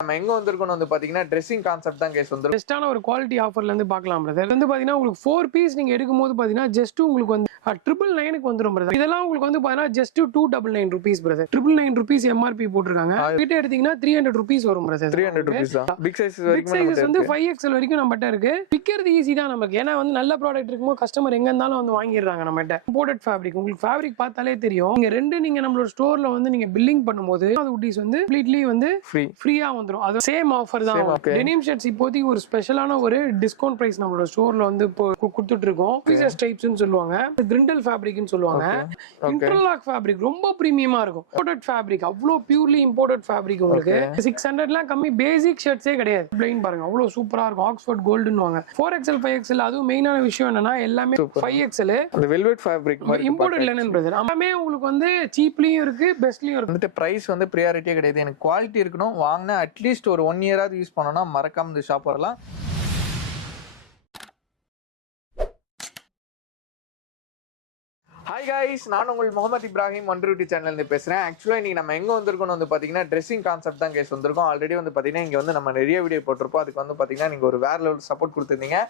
நம்ம எங்க வந்திருக்கோம் வந்து பாத்தீங்கன்னா ட்ரெஸ்ஸிங் கான்செப்ட் தான் கேஸ் வந்து பெஸ்ட்டான ஒரு குவாலிட்டி ஆஃபர்ல இருந்து பார்க்கலாம் பிரதர். வந்து பாத்தீங்கன்னா உங்களுக்கு 4 பீஸ் நீங்க எடுக்கும்போது பாத்தீங்கன்னா ஜஸ்ட் உங்களுக்கு வந்து 999 வந்துரும் பிரதர். இதெல்லாம் உங்களுக்கு வந்து பாத்தீங்கன்னா just 299 rupees brother. 999 rupees MRP போட்டுருக்காங்க. கிட்ட எடுத்தீங்கன்னா 300 ரூபீஸ் வரும் பிரதர். 300 ரூபீஸ் தான். பிக் சைஸ் பிக் சைஸ் வந்து 5XL வரைக்கும் நம்மகிட்ட இருக்கு. விக்கிறது ஈஸி தான் நமக்கு. ஏன்னா வந்து நல்ல ப்ராடக்ட் இருக்கும்போது கஸ்டமர் எங்க இருந்தாலும் வந்து வாங்கிடுறாங்க நம்மகிட்ட. இம்போர்ட்டட் ஃபேப்ரிக் உங்களுக்கு ஃபேப்ரிக் பார்த்தாலே தெரியும். நீங்க நம்மளோட ஸ்டோர்ல வந்து நீங்க பில்லிங் பண்ணும்போது அது உட்டிஸ் வந்து கம்ப்ளீட்லி வந்து ஃப்ரீயா வந்துரும். அது சேம் ஆஃபர் தான். டெனிம் ஷர்ட்ஸ் இப்போதைக்கு ஒரு ஸ்பெஷலான ஒரு டிஸ்கவுண்ட் பிரைஸ் நம்மளோட ஸ்டோர்ல வந்து கொடுத்துட்டு இருக்கோம். பீசஸ் டைப்ஸ்னு சொல்லுவாங்க, கிரிண்டல் ஃபேப்ரிக்னு சொல்லுவாங்க. இன்டர்லாக் ஃபேப்ரிக் ரொம்ப பிரீமியமா இருக்கும். இம்போர்ட்டட் ஃபேப்ரிக் அவ்வளோ பியூர்லி இம்போர்ட்டட் ஃபேப்ரிக். உங்களுக்கு 600லாம் கம்மி பேசிக் ஷர்ட்ஸே கிடையாது. பிளைன் பாருங்க அவ்வளோ சூப்பரா இருக்கும். ஆக்ஸ்ஃபோர்ட் கோல்டுன்னுவாங்க. 4XL 5XL அதுவும் மெயினான விஷயம் என்னன்னா எல்லாமே 5XL அந்த வெல்வெட் ஃபேப்ரிக் மாதிரி இம்போர்ட்டட் லினன் பிரதர். எல்லாமே உங்களுக்கு வந்து சீப்லயும் இருக்கு பெஸ்ட்லயும் இருக்கு. வந்து பிரைஸ் வந்து பிரியாரிட்டியே கிடையாது. எனக்கு குவாலிட்டி இருக்கணும். வாங்கினா அட்லீஸ்ட் ஒரு 1 இயராவது யூஸ் பண்ணோம்னா மறக்காம இந்த ஷாப் வரலாம். ஹாய் கைஸ், நான் உங்கள் முகமது இப்ராஹிம் ஒன்றுட்டி சேனல்ல பேசுறேன். ஆக்சுவலாக இன்னைக்கு நம்ம எங்க வந்திருக்கோம் வந்து பாத்தீங்கன்னா ட்ரெஸ்ஸிங் கான்செப்ட் தான் கேஸ் வந்திருக்கோம். ஆல்ரெடி வந்து பாத்தீங்கன்னா இங்க வந்து நம்ம நிறைய வீடியோ போட்டிருப்போம். அதுக்கு வந்து பாத்தீங்கன்னா நீங்க ஒரு வேற லெவல் சப்போர்ட் கொடுத்துருந்தீங்க.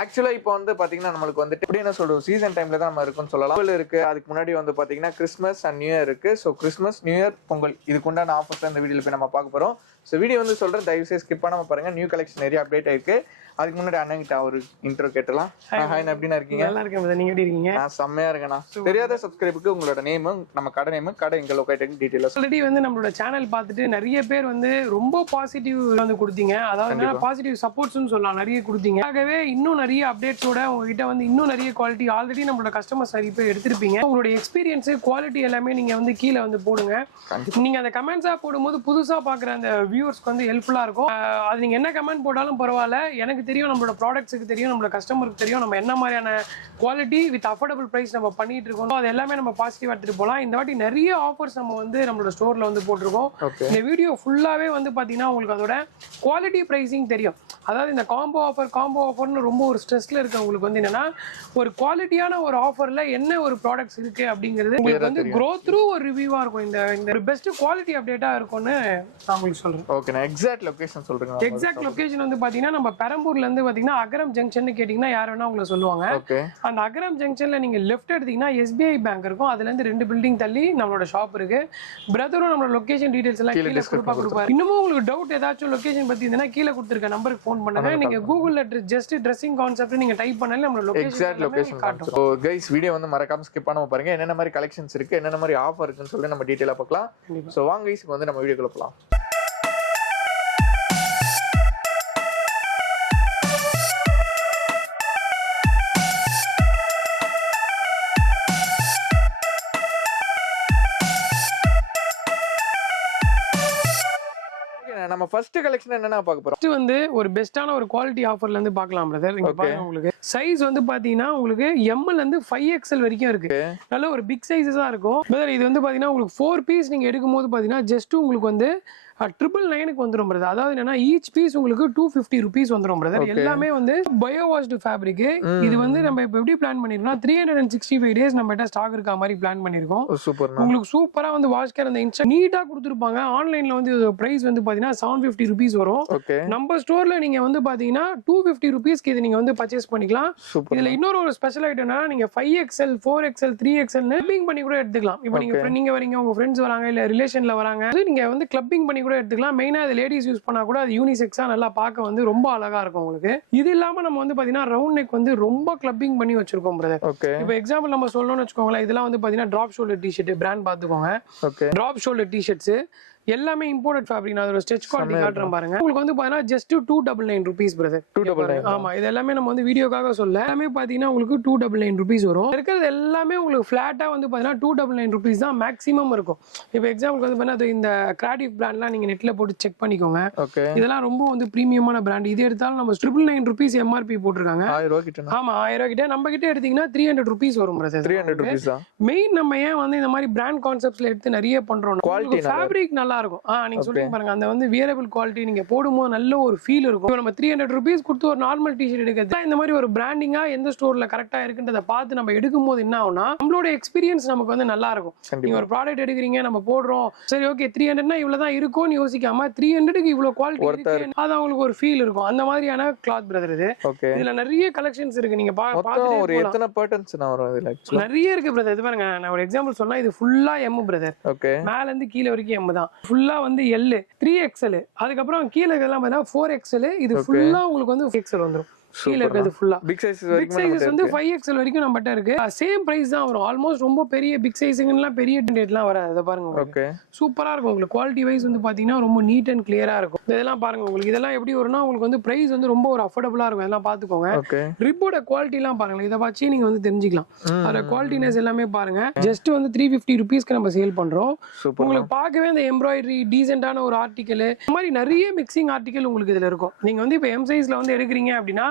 ஆக்சுவலா இப்போ வந்து பாத்தீங்கன்னா நம்மளுக்கு வந்து எப்படி என்ன சொல்றோம், சீசன் டைம்ல தான் நம்ம இருக்குன்னு சொல்லலாம். இருக்கு அதுக்கு முன்னாடி வந்து பாத்தீங்கன்னா கிறிஸ்மஸ் அண்ட் நியூ இயர் இருக்கு. So Christmas, new year, Pongal இதுக்கு உண்டான ஆஃபர்ஸ் தான் இந்த வீடியோல போய் நம்ம பார்க்க போறோம். ஸோ வீடியோ வந்து சொல்றேன், தயவு செய்து ஸ்கிப் பண்ணாம பாருங்க. நியூ கலெக்ஷன் நிறைய அப்டேட் ஆயிருக்கு. அதுக்கு முன்னாடி அண்ணன் கிட்ட ஒரு இன்ட்ரோ கேட்டலாம். ஹாய், எப்படின்னா இருக்கீங்க? நல்லா இருக்கேன். நீங்க எப்படி இருக்கீங்க? நான் செம்மையா இருக்கேனா. தெரியாத சப்ஸ்கிரைபருக்கு உங்களோட நேம், நம்ம கடை நேம், கடை எங்க லொகேட் டீடைல்ஸ். ஆல்ரெடி வந்து நம்மளோட சேனல் பார்த்துட்டு நிறைய பேர் வந்து ரொம்ப பாசிட்டிவ் வந்து கொடுத்தீங்க. அதாவது பாசிட்டிவ் சப்போர்ட்ஸ்னு சொல்லலாம், நிறைய கொடுத்தீங்க. ஆகவே இன்னும் நிறைய அப்டேட்ஸோட உங்ககிட்ட வந்து இன்னும் நிறைய குவாலிட்டி ஆல்ரெடி நம்மளோட கஸ்டமர்ஸ் நிறைய பேர் எடுத்திருப்பீங்க. உங்களோட எக்ஸ்பீரியன்ஸ் குவாலிட்டி எல்லாமே நீங்க வந்து கீழே வந்து போடுங்க. நீங்க அந்த கமெண்ட்ஸா போடும்போது புதுசா பாக்குற அந்த வியூவர்ஸ்க்கு வந்து ஹெல்ப்ஃபுல்லா இருக்கும். அது நீங்க என்ன கமெண்ட் போட்டாலும் பரவாயில்ல, எனக்கு தெரியும், நம்மளோட ப்ராடக்ட்ஸுக்கு தெரியும், நம்மளோட கஸ்டமருக்கு தெரியும், நம்ம என்ன மாதிரியான குவாலிட்டி வித் அஃபோர்டபுள் பிரைஸ் நம்ம பண்ணிட்டு இருக்கோம். அது எல்லாமே நம்ம பாசிட்டிவ் எடுத்துட்டு போகலாம். இந்த வாட்டி நிறைய ஆஃபர்ஸ் நம்ம வந்து நம்மளோட ஸ்டோர்ல வந்து போட்டிருக்கோம். இந்த வீடியோ ஃபுல்லாவே வந்து பாத்தீங்கன்னா உங்களுக்கு அதோட குவாலிட்டி பிரைசிங் தெரியும். அதாவது இந்த காம்போ ஆஃபர்னு ரொம்ப ஒரு ஸ்ட்ரெஸ்ல இருக்கு. உங்களுக்கு வந்து என்னன்னா ஒரு குவாலிட்டியான ஒரு ஆஃபர்ல என்ன ஒரு ப்ராடக்ட்ஸ் இருக்கு அப்படிங்கிறது உங்களுக்கு வந்து க்ரோ த்ரூ ஒரு ரிவ்யூவா இருக்கும். இந்த பெஸ்ட் குவாலிட்டி அப்டேட்டா இருக்கும்னு நான் உங்களுக்கு சொல்றேன். ஓகே, நான் எக்ஸாக்ட் லொகேஷன் சொல்றேன். எக்ஸாக்ட் லொகேஷன் வந்து பாத்தீங்கன்னா நம்ம பெரம்பூர்ல இருந்து பாத்தீங்கன்னா அகரம் ஜங்ஷன் கேட்டீங்கன்னா யார் வேணா உங்களை சொல்லுவாங்க. அந்த அகரம் ஜங்ஷன்ல நீங்க லெஃப்ட் எடுத்தீங்கன்னா SBI பேங்க் இருக்கும். அதுல இருந்து 2 பில்டிங் தள்ளி நம்மளோட ஷாப் இருக்கு. பிரதரும் நம்மளோட லொகேஷன் டீடைல்ஸ் எல்லாம் கீழே கொடுப்பாரு. இன்னமும் உங்களுக்கு டவுட் ஏதாச்சும் லொகேஷன் பத்தி இருந்தா கீழே கொடுத்திருக்க நம்பருக்கு ஃபோன் பண்ணுங்க. நீங்க கூகுள்ல ஜஸ்ட் ட்ரெஸ்ஸிங் கான்செப்ட் நீங்க டைப் பண்ணாலே நம்மளோட லொகேஷன் காட்டும். சோ கைஸ், வீடியோ வந்து மறக்காம ஸ்கிப் பண்ணாம பாருங்க. என்னென்ன மாதிரி கலெக்ஷன்ஸ் இருக்கு, என்னென்ன மாதிரி ஆஃபர் இருக்குன்னு சொல்லி நம்ம டீடைலா பார்க்கலாம். சோ வாங்க கைஸ், இப்போ வந்து நம்ம வீடியோக்குள்ள போலாம். நம்ம ஃபர்ஸ்ட் கலெக்ஷன் என்னன்னா பார்க்க போறோம். ஃபர்ஸ்ட் வந்து ஒரு பெஸ்டான ஒரு குவாலிட்டி ஆஃபர்ல இருந்து பார்க்கலாம் பிரதர். இங்க பாருங்க, உங்களுக்கு சைஸ் வந்து பாத்தீங்கன்னா உங்களுக்கு M ல இருந்து 5XL வரைக்கும் இருக்கு. நல்ல ஒரு பிக் சைஸஸா இருக்கும் பிரதர். இது வந்து பாத்தீங்கன்னா உங்களுக்கு 4 பீஸ் நீங்க எடுக்கும்போது பாத்தீங்கன்னா ஜஸ்ட் உங்களுக்கு வந்து 999 வந்துரும் பிரதர். அதாவது என்னன்னா ஈச் பீஸ் உங்களுக்கு 250 ரூபீஸ் வந்துரும் பிரதர். எல்லாமே வந்து பயோ வாஷ்டு ஃபேப்ரிக். இது வந்து நம்ம இப்ப எப்படி பிளான் பண்ணிருக்கோம்னா 365 டேஸ் நம்ம கிட்ட ஸ்டாக் இருக்க மாதிரி பிளான் பண்ணிருக்கோம். உங்களுக்கு சூப்பரா வந்து வாஷ் கேர் அந்த இன்ஸ்டா நீட்டா கொடுத்துருப்பாங்க. ஆன்லைன்ல வந்து பிரைஸ் வந்து பாத்தீங்கன்னா 750 ரூபீஸ் வரும். நம்ம ஸ்டோர்ல நீங்க வந்து பாத்தீங்கன்னா 250 ரூபீஸ்க்கு இது நீங்க வந்து பர்ச்சேஸ் பண்ணிக்கலாம். இதுல இன்னொரு ஒரு ஸ்பெஷல் ஐட்டம்னா நீங்க 5XL 4XL 3XL கிளப்பிங் பண்ணி கூட எடுத்துக்கலாம். இப்போ நீங்க வரீங்க, உங்க ஃப்ரெண்ட்ஸ் வராங்க, இல்ல ரிலேஷன்ல வராங்க, நீங்க வந்து கிளப்பிங் பண்ணி கூட எடுத்துக்கலாம். மெயினா அது லேடிஸ் யூஸ் பண்ணா கூட அது யூனிசெக்ஸா நல்லா பார்க்க வந்து ரொம்ப அழகா இருக்கும் உங்களுக்கு. இது இல்லாம நம்ம வந்து பாத்தீங்கன்னா ரவுண்ட் நெக் வந்து ரொம்ப கிளப்பிங் பண்ணி வச்சிருக்கோம் பிரதர். இப்போ எக்ஸாம்பிள் நம்ம சொல்லணும்னு வச்சுக்கோங்களேன், இதெல்லாம் வந்து பாத்தீங்கன்னா டிராப் ஷோல்டர் டி-ஷர்ட் பிராண்ட் பாத்துக்கோங்க. டிராப் ஷோல்டர் டி-ஷர்ட்ஸ் எல்லாமே இம்போர்ட்டட் ஃபேப்ரிக். நான் அதோட ஸ்டிச் குவாலிட்டி காட்டுறேன் பாருங்க. உங்களுக்கு வந்து பாத்தீங்கன்னா ஜஸ்ட் 299 ரூபீஸ் பிரதர். 299. ஆமா, இது எல்லாமே நம்ம வந்து வீடியோக்காக சொல்ல. எல்லாமே பாத்தீங்கன்னா உங்களுக்கு 299 ரூபீஸ் வரும். இருக்கிறது எல்லாமே உங்களுக்கு ஃபிளாட்டா வந்து பாத்தீங்கன்னா 299 ரூபீஸ் தான் மேக்ஸிமம் இருக்கும். இப்போ எக்ஸாம்பிள் வந்து பாத்தீங்கன்னா இந்த கிரியேட்டிவ் பிராண்ட்லாம் நீங்க நெட்ல போட்டு செக் பண்ணிக்கோங்க. இதெல்லாம் ரொம்ப வந்து பிரீமியமான பிராண்ட். இது எடுத்தாலும் நம்ம 999 ரூபீஸ் எம்ஆர்பி போட்டுருக்காங்க. 1000 ரூபாய் கிட்ட. ஆமா, 1000 ரூபாய் கிட்ட. நம்ம கிட்ட எடுத்தீங்கன்னா 300 ரூபீஸ் வரும் பிரதர். 300 ரூபீஸ் தான். மெயின் நம்ம ஏன் வந்து இந்த மாதிரி பிராண்ட் கான்செப்ட்ஸ்ல எடுத்து நிறைய பண்றோம், குவாலிட்டி ஃபேப்ரிக் நல்லா நல்லா இருக்கும். நீங்க சொல்றீங்க பாருங்க, அந்த வந்து வியரபிள் குவாலிட்டி நீங்க போடும்போது நல்ல ஒரு ஃபீல் இருக்கும். இப்போ நம்ம 300 rupees கொடுத்து ஒரு நார்மல் டிஷர்ட் எடுக்கிறது இந்த மாதிரி ஒரு பிராண்டிங்கா எந்த ஸ்டோர்ல கரெக்டா இருக்குன்றத பார்த்து நம்ம எடுக்கும் போது என்ன ஆகும்னா நம்மளோட எக்ஸ்பீரியன்ஸ் நமக்கு வந்து நல்லா இருக்கும். நீங்க ஒரு ப்ராடக்ட் எடுக்கிறீங்க, நம்ம போடுறோம், சரி ஓகே 300னா இவ்வளவுதான் இருக்கும்னு யோசிக்காம 300க்கு இவ்வளவு குவாலிட்டி இருக்கு, அது அவங்களுக்கு ஒரு ஃபீல் இருக்கும். அந்த மாதிரியான கிளாத் பிரதர் இது. இதுல நிறைய கலெக்ஷன்ஸ் இருக்கு. நீங்க பாத்துட்டே ஒரு எத்தனை பேட்டர்ன்ஸ் வரும் இதுல? நிறைய இருக்கு பிரதர். இது பாருங்க, நான் ஒரு எக்ஸாம்பிள் சொன்னா, இது ஃபுல்லா எம் பிரதர். மேல இருந்து கீழ வரைக்கும் எம் தான். ஃபுல்லா வந்து எல் 3XL, அதுக்கப்புறம் கீழ எல்லாம் பார்த்தா 4XL. இது ஃபுல்லா உங்களுக்கு வந்து XL வந்துரும். கீழ இருக்குது ஃபுல்லா பிக் சைஸஸ் வந்து 5XL வரைக்கும் நம்மட்ட இருக்கு. சேம் பிரைஸ் தான் வரும் ஆல்மோஸ்ட். ரொம்ப பெரிய பிக் சைஸ்ங்கலாம் பெரிய டேட்லாம் வராது. இத பாருங்க, உங்களுக்கு சூப்பரா இருக்கும். உங்களுக்கு குவாலிட்டி வைஸ் வந்து பாத்தீங்கன்னா ரொம்ப நீட் அண்ட் கிளியரா இருக்கும். இதெல்லாம் பாருங்க, உங்களுக்கு இதெல்லாம் எப்படி வரும்னா உங்களுக்கு வந்து பிரைஸ் வந்து ரொம்ப ஒரு அஃபோர்டபுளா இருக்கும். இதெல்லாம் பாத்துக்கோங்க. ரிப்போட குவாலிட்டி எல்லாம் பாருங்க, இத வச்சு நீங்க வந்து தெரிஞ்சுக்கலாம். அதோட குவாலிட்டினஸ் எல்லாமே பாருங்க. ஜஸ்ட் வந்து 350 rupeesக்கு நம்ம சேல் பண்றோம். உங்களுக்கு பார்க்கவே அந்த எம்ப்ராய்டரி டீசென்ட்டான ஒரு ஆர்டிகல், இந்த மாதிரி நிறைய மிக்சிங் ஆர்டிகல் உங்களுக்கு இதுல இருக்கும். நீங்க வந்து இப்போ எம் சைஸ்ல வந்து எடுக்கிறீங்க அப்படின்னா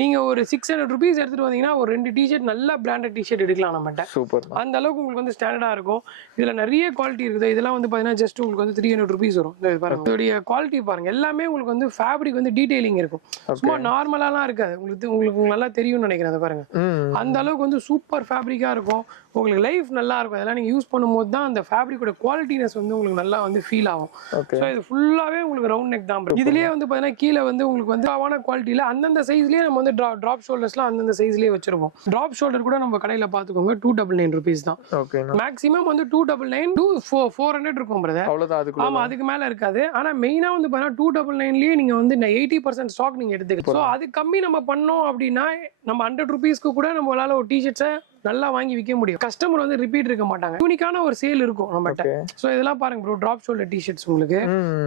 நீங்க ஒரு 600 rupees எடுத்துட்டு வந்தீங்கன்னா ஒரு 2 டிஷர்ட் நல்ல பிராண்டட் டிஷர்ட் எடுக்கலாம் நம்மகிட்ட. சூப்பர். அந்த அளவுக்கு உங்களுக்கு வந்து ஸ்டாண்டர்டா இருக்கும். இதுல நிறைய குவாலிட்டி இருக்குது. இதெல்லாம் வந்து பாத்தீங்கன்னா ஜஸ்ட் உங்களுக்கு வந்து 300 rupees வரும். இந்த பாருங்க, இதோட குவாலிட்டி பாருங்க. எல்லாமே உங்களுக்கு வந்து ஃபேப்ரிக் வந்து டீடைலிங் இருக்கும். சும்மா நார்மலாலாம் இருக்காது. உங்களுக்கு நல்லா தெரியும்னு நினைக்கிறேன். அதை பாருங்க, அந்த அளவுக்கு வந்து சூப்பர் ஃபேப்ரிக்கா இருக்கும். உங்களுக்கு லைஃப் நல்லா இருக்கும். அதெல்லாம் நீங்க யூஸ் பண்ணும்போது தான் அந்த ஃபேப்ரிக்கோட குவாலிட்டினஸ் வந்து உங்களுக்கு நல்லா வந்து ஃபீல் ஆகும். ஸோ இது ஃபுல்லாவே உங்களுக்கு ரவுண்ட் நெக் தான். இதுலயே வந்து பாத்தீங்கன்னா கீழே வந்து உங்களுக்கு வந்து குவாலிட்டியில அந்தந்த சைஸ்லயே நம்ம வந்து டிராப் ஷோல்டர்ஸ்லாம் அந்தந்த சைஸ்லயே வச்சிருப்போம். டிராப் ஷோல்டர் கூட நம்ம கடையில பாத்துக்கோங்க 299 rupees தான். மேக்ஸிமம் வந்து 299 to 400 இருக்கும் பிரதர். அவ்வளவுதான். ஆமா, அதுக்கு மேல இருக்காது. ஆனா மெயினா வந்து பாத்தீங்கன்னா 299லயே நீங்க வந்து 80% ஸ்டாக் நீங்க எடுத்துக்கலாம். ஸோ அது கம்மி நம்ம பண்ணோம் அப்படின்னா நம்ம 100 rupeesக்கு கூட நம்மளால ஒரு டிஷர்ட்ஸை நல்லா வாங்கி விற்க முடியும். கஸ்டமர் வந்து ரிப்பீட் இருக்க மாட்டாங்க. யூனிக்கான ஒரு சேல் இருக்கும் நம்மகிட்ட. சோ இதெல்லாம் பாருங்க ப்ரோ, டிராப் ஷோல்டர் டிஷர்ட்ஸ் உங்களுக்கு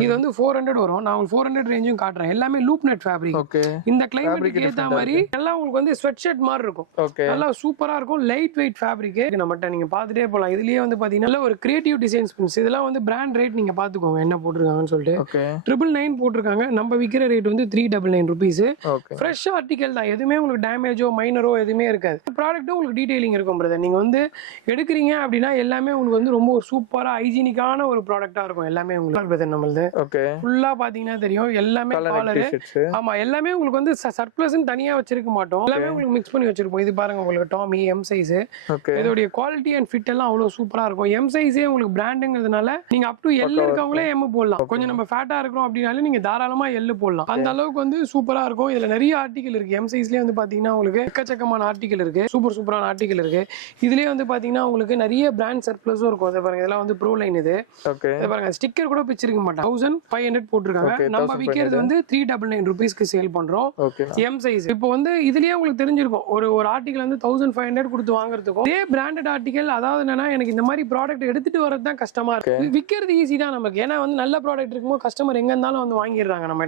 இது வந்து 400 வரும். நான் உங்களுக்கு 400 ரேஞ்சும் காட்டுறேன். எல்லாமே லூப் நெட் ஃபேப்ரிக். இந்த கிளைமேட்டுக்கு ஏத்த மாதிரி எல்லாம் உங்களுக்கு வந்து ஸ்வெட் ஷர்ட் மாதிரி இருக்கும். நல்லா சூப்பரா இருக்கும். லைட் வெயிட் ஃபேப்ரிக் நம்மகிட்ட நீங்க பாத்துட்டே போலாம். இதுலயே வந்து பாத்தீங்கன்னா ஒரு கிரியேட்டிவ் டிசைன்ஸ் பிரிண்ட்ஸ். இதெல்லாம் வந்து பிராண்ட் ரேட் நீங்க பாத்துக்கோங்க என்ன போட்டுருக்காங்கன்னு சொல்லிட்டு. 999 போட்டிருக்காங்க. நம்ம விக்கிற ரேட் வந்து 399 rupees. ஃப்ரெஷ் ஆர்டிகல் தான். எதுவுமே உங்களுக்கு டேமேஜோ மைனரோ எதுவுமே இருக்காது. ப்ராடக்ட்டும் உங்களுக்கு டீடைலிங் இருக்கும் பிரதர். நீங்க வந்து எடுக்கிறீங்க அப்படின்னா எல்லாமே உங்களுக்கு வந்து ரொம்ப ஒரு சூப்பரா ஹைஜீனிக்கான ஒரு ப்ராடக்ட்டா இருக்கும். எல்லாமே உங்களுக்கு பிரதர் நம்மளது ஃபுல்லா பாத்தீங்கன்னா தெரியும். எல்லாமே காலர். ஆமா, எல்லாமே உங்களுக்கு வந்து சர்ப்ளஸ்னு தனியா வச்சிருக்க மாட்டோம். எல்லாமே உங்களுக்கு மிக்ஸ் பண்ணி வச்சிருப்போம். இது பாருங்க, உங்களுக்கு டாமி எம் சைஸ். இதோட குவாலிட்டி அண்ட் ஃபிட் எல்லாம் அவ்வளவு சூப்பரா இருக்கும். எம் சைஸே உங்களுக்கு பிராண்டுங்கிறதுனால நீங்க அப் டு எல் இருக்கவங்களே எம் போடலாம். கொஞ்சம் நம்ம ஃபேட்டா இருக்கிறோம் அப்படின்னாலும் நீங்க தாராளமா எல் போடலாம். அந்த அளவுக்கு வந்து சூப்பரா இருக்கும். இதுல நிறைய ஆர்டிகல் இருக்கு. எம் சைஸ்லயே வந்து பாத்தீங்கன்னா உங்களுக்கு எக்கச்சக்கமான ஆர்டிகல் இருக்கு. சூப்பரான ஆர்டிகல் இருக்கு. இதுலயே வந்து பாத்தீங்கன்னா உங்களுக்கு நிறைய பிராண்ட் சர்ப்ளஸும் இருக்கும். அதை பாருங்க, இதெல்லாம் வந்து ப்ரோ லைன். இது பாருங்க, ஸ்டிக்கர் கூட பிச்சிருக்க மாட்டாங்க. 1500 போட்டிருக்காங்க. நம்ம விக்கிறது வந்து 399 rupeesக்கு சேல் பண்றோம். M size. இப்போ வந்து இதுலயே உங்களுக்கு தெரிஞ்சிருக்கும், ஒரு ஆர்டிகல் வந்து 1500 கொடுத்து வாங்குறதுக்கும் இதே பிராண்டட் ஆர்டிகல். அதாவது என்னன்னா, எனக்கு இந்த மாதிரி ப்ராடக்ட் எடுத்துட்டு வரது தான் கஷ்டமா இருக்கு. விக்கிறது ஈஸி தான் நமக்கு. ஏன்னா வந்து நல்ல ப்ராடக்ட் இருக்கும்போது கஸ்டமர் எங்க இருந்தாலும் வந்து வாங்கிடுறாங்க. நம்ம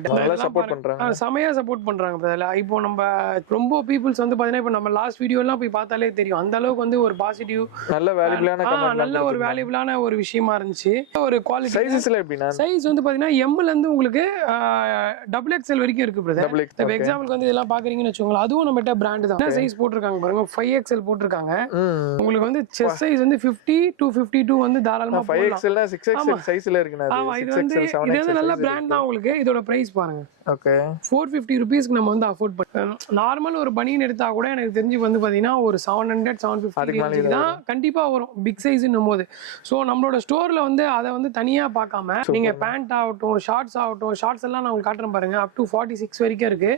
செமையா சப்போர்ட் பண்றாங்க. இப்போ நம்ம ரொம்ப பீப்புள்ஸ் வந்து பாத்தீங்கன்னா இப்போ நம்ம லாஸ்ட் வீடியோ எல்லாம் போய் பார்த்தாலே தெரியும். அந்த அளவுக்கு வந்து ஒரு பாசிட்டிவ் நல்ல ஒரு வேல்யூபிளான ஒரு விஷயமா இருந்துச்சு. ஒரு குவாலிட்டி சைஸஸ்ல எப்படினா சைஸ் வந்து பாத்தீங்கன்னா எம்ல இருந்து உங்களுக்கு XXL வரைக்கும் இருக்கு பிரதர். இப்போ எக்ஸாம்பிளுக்கு வந்து இதெல்லாம் பாக்குறீங்கன்னு வெச்சுக்கோங்க, அதுவும் நம்மட்ட பிராண்ட் தான். என்ன சைஸ் போட்டுருக்காங்க பாருங்க, 5XL போட்டுருக்காங்க. உங்களுக்கு வந்து செஸ்ட் சைஸ் வந்து 50 to 52 வந்து தாராளமா 5XL னா 6XL சைஸ்ல இருக்குனா. ஆமா, இது வந்து நல்ல பிராண்ட் தான். உங்களுக்கு இதோட பிரைஸ் பாருங்க, 450 rupeesக்கு நம்ம வந்து அஃபோர்ட் பண்ணலாம். நார்மல் ஒரு பனியன் எடுத்தா கூட எனக்கு தெரிஞ்சு வந்து பாத்தீங்கன்னா ஒரு 700-750 தான் கண்டிப்பா வரும் பிக் சைஸ்ன்னும் போது. ஸோ நம்மளோட ஸ்டோர்ல வந்து அதை வந்து தனியா பார்க்காம நீங்க பேண்ட் ஆகட்டும், ஷார்ட்ஸ் எல்லாம் நான் உங்களுக்கு காட்டுறேன் பாருங்க. அப் டு 46 வரைக்கும் இருக்கு.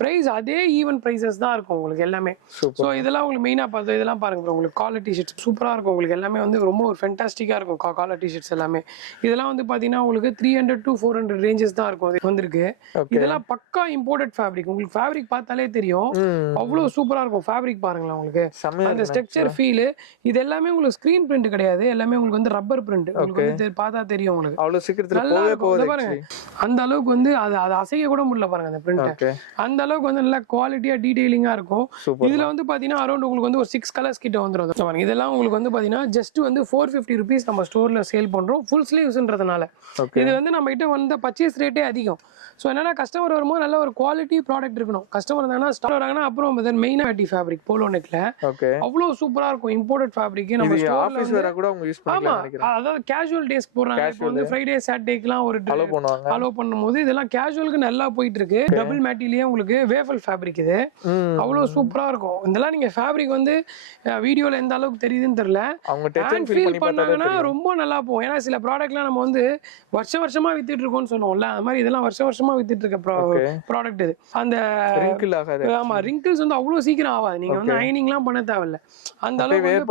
பிரைஸ் அதே ஈவன் பிரைசஸ் தான் இருக்கும் உங்களுக்கு எல்லாமே. ஸோ இதெல்லாம் உங்களுக்கு மெயினா பார்த்து இதெல்லாம் பாருங்க, உங்களுக்கு காலர் டிஷர்ட்ஸ் சூப்பரா இருக்கும். உங்களுக்கு எல்லாமே வந்து ரொம்ப ஒரு ஃபென்டாஸ்டிக்கா இருக்கும். காலர் டிஷர்ட்ஸ் எல்லாமே இதெல்லாம் வந்து பாத்தீங்கன்னா உங்களுக்கு 300 to 400 ரேஞ்சஸ் தான் இருக்கும். அது வந்திருக்கு. இதெல்லாம் பக்கா இம்போர்ட்டட் ஃபேப்ரிக். உங்களுக்கு ஃபேப்ரிக் பார்த்தாலே தெரியும், அவ்வளவு சூப்பரா இருக்கும். ஃபேப்ரிக் பாருங்களேன், உங்களுக்கு அந்த ஸ்ட்ரக்சர் ஃபீல். இது எல்லாமே உங்களுக்கு ஸ்கிரீன் பிரிண்ட் கிடையாது. எல்லாமே உங்களுக்கு வந்து ரப்பர் பிரிண்ட். உங்களுக்கு வந்து பார்த்தா தெரியும். உங்களுக்கு அவ்வளவு சீக்கிரத்துல போவே பாருங்க. அந்த அளவுக்கு வந்து அது அசைக்க கூட முடியல பாருங்க அந்த பிரிண்ட். அந்த அளவுக்கு வந்து நல்ல குவாலிட்டியா டீடைலிங்கா இருக்கும். இதுல வந்து பாத்தீங்கன்னா அரௌண்ட் உங்களுக்கு வந்து ஒரு 6 கலர்ஸ் கிட்ட வந்துரும். இதெல்லாம் உங்களுக்கு வந்து பாத்தீங்கன்னா ஜஸ்ட் வந்து 450 rupees நம்ம ஸ்டோர்ல சேல் பண்றோம். ஃபுல் ஸ்லீவ்ஸ்ன்றதுனால இது வந்து நம்ம கிட்ட வந்து பர்ச்சேஸ் ரேட்டே அதிகம். ஸோ என்னன்னா கஸ்டமர் வரும்போது நல்ல ஒரு குவாலிட்டி ப்ராடக்ட் இருக்கணும். கஸ்டமர் இருந்தாங்கன்னா ஸ்டார்ட் வராங்கன்னா அப்புறம் மெயினா ஃபேப்ரிக் போலோ நெக்ல அவ்வளவு சூப்பரா இருக்கும் இம்போர்ட்டட் ஃபேப்ரிக் நம்ம இது ஸ்டோர்ல ஆபீஸ் வேற கூட அவங்க யூஸ் ஆமா பண்ணிக்கலாம் நினைக்கிறேன். அதாவது கேஷுவல் டேஸ் போடுறாங்க இப்போ வந்து ஃப்ரைடே சாட்டர்டேக்குலாம் ஒரு அலோ பண்ணுவாங்க. ஃபாலோ பண்ணும்போது இதெல்லாம் கேஷுவலுக்கு நல்லா போயிட்டு இருக்கு. டபுள் மேட்டிலேயே உங்களுக்கு வேஃபல் ஃபேப்ரிக் இது அவ்வளவு சூப்பரா இருக்கும். இதெல்லாம் நீங்க ஃபேப்ரிக் வந்து வீடியோல எந்த அளவுக்கு தெரியுதுன்னு தெரியல, அவங்க டச் அண்ட் ஃபீல் ஃபீல் பண்ணி பண்ணாங்கன்னா பார்த்தா ரொம்ப நல்லா போகும். ஏன்னா சில ப்ராடக்ட்லாம் நம்ம வந்து வருஷமா வித்துட்டு இருக்கோம்னு சொல்லுவோம்ல, அது மாதிரி இதெல்லாம் வருஷமா வித்துட்டு இருக்க ப்ராடக்ட் இது. அந்த ரிங்கிள் ஆகாது. ஆமா ரிங்கிள்ஸ் வந்து அவ்வளவு சீக்கிரம் ஆகாது. நீங்க வந்து அயனிங்லாம் பண்ண தேவையில்ல, அந்த அளவுக்கு வந்து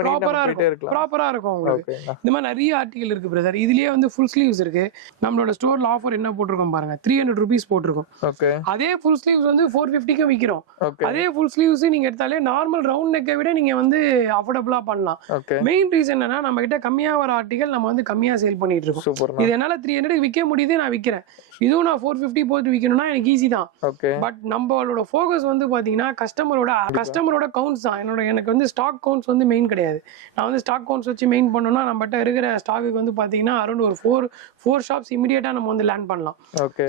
ப்ராப்பரா இருக்கும் உங்களுக்கு. இந்த மாதிரி நிறைய ஆர்டிகல் இருக்கு பிரதர். இதுலயே வந்து ஃபுல் ஸ்லீவ்ஸ் இருக்கு. நம்மளோட ஸ்டோர்ல ஆஃபர் என்ன போட்டிருக்கோம் பாருங்க, 300 rupees போட்டிருக்கோம். அதே ஃபுல் ஸ்லீவ்ஸ் வந்து 450க்கு விக்கிறோம். அதே ஃபுல் ஸ்லீவ்ஸ் நீங்க எடுத்தாலே நார்மல் ரவுண்ட் நெக்கை விட நீங்க வந்து அஃபோர்டபுளா பண்ணலாம். மெயின் ரீசன் என்னன்னா நம்ம கிட்ட கம்மியா வர ஆர்டிகல் நம்ம வந்து கம்மியா சேல் பண்ணிட்டு இருக்கோம். இது என்னால 300 விற்க முடியுது, நான் விக்கிறேன். இதுவும் நான் 450 போட்டு விற்கணும்னா எனக்கு ஈஸி தான். பட் நம்மளோட ஃபோக்கஸ் வந்து பாத்தீங்கன்னா கஸ்டமரோட கவுண்ட்ஸ் தான். எனக்கு வந்து ஸ்டாக் கவுண்ட்ஸ் வந்து மெயின் கிடையாது. நான் வந்து ஸ்டாக் கவுண்ட்ஸ் வச்சு மெயின் பண்ணோம்னா நம்மகிட்ட இருக்கிற ஸ்டாக்கு வந்து பாத்தீங்கன்னா அரௌண்ட் ஒரு 4 ஷாப்ஸ் இமிடியேட்டா நம்ம வந்து லேண்ட் பண்ணலாம்.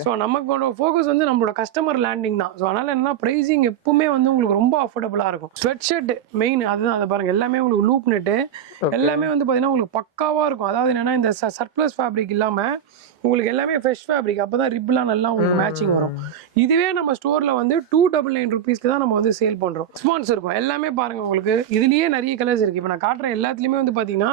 ஸோ நமக்கு ஃபோக்கஸ் வந்து நம்மளோட கஸ்டமர் லேண்டிங் தான். ஸோ அதனால என்ன பிரைசிங் எப்பவுமே வந்து உங்களுக்கு ரொம்ப அஃபோர்டபுளா இருக்கும். ஸ்வெட் ஷர்ட் மெயின் அதுதான். அதை பாருங்க எல்லாமே உங்களுக்கு லூப் நெட்டு எல்லாமே வந்து பாத்தீங்கன்னா உங்களுக்கு பக்காவா இருக்கும். அதாவது என்னன்னா இந்த சர்ப்ளஸ் ஃபேப்ரிக் இல்லாம உங்களுக்கு எல்லாமே ஃப்ரெஷ் ஃபேப்ரிக். அப்பதான் ரிப்லாம் நல்லா உங்களுக்கு மேட்சிங் வரும். இதுவே நம்ம ஸ்டோர்ல வந்து 299 rupeesக்கு தான் நம்ம வந்து சேல் பண்றோம். ரெஸ்பான்ஸ் இருக்கும் எல்லாமே பாருங்க. உங்களுக்கு இதுலயே நிறைய கலர்ஸ் இருக்கு. இப்போ நான் காட்டுற எல்லாத்துலயுமே வந்து பாத்தீங்கன்னா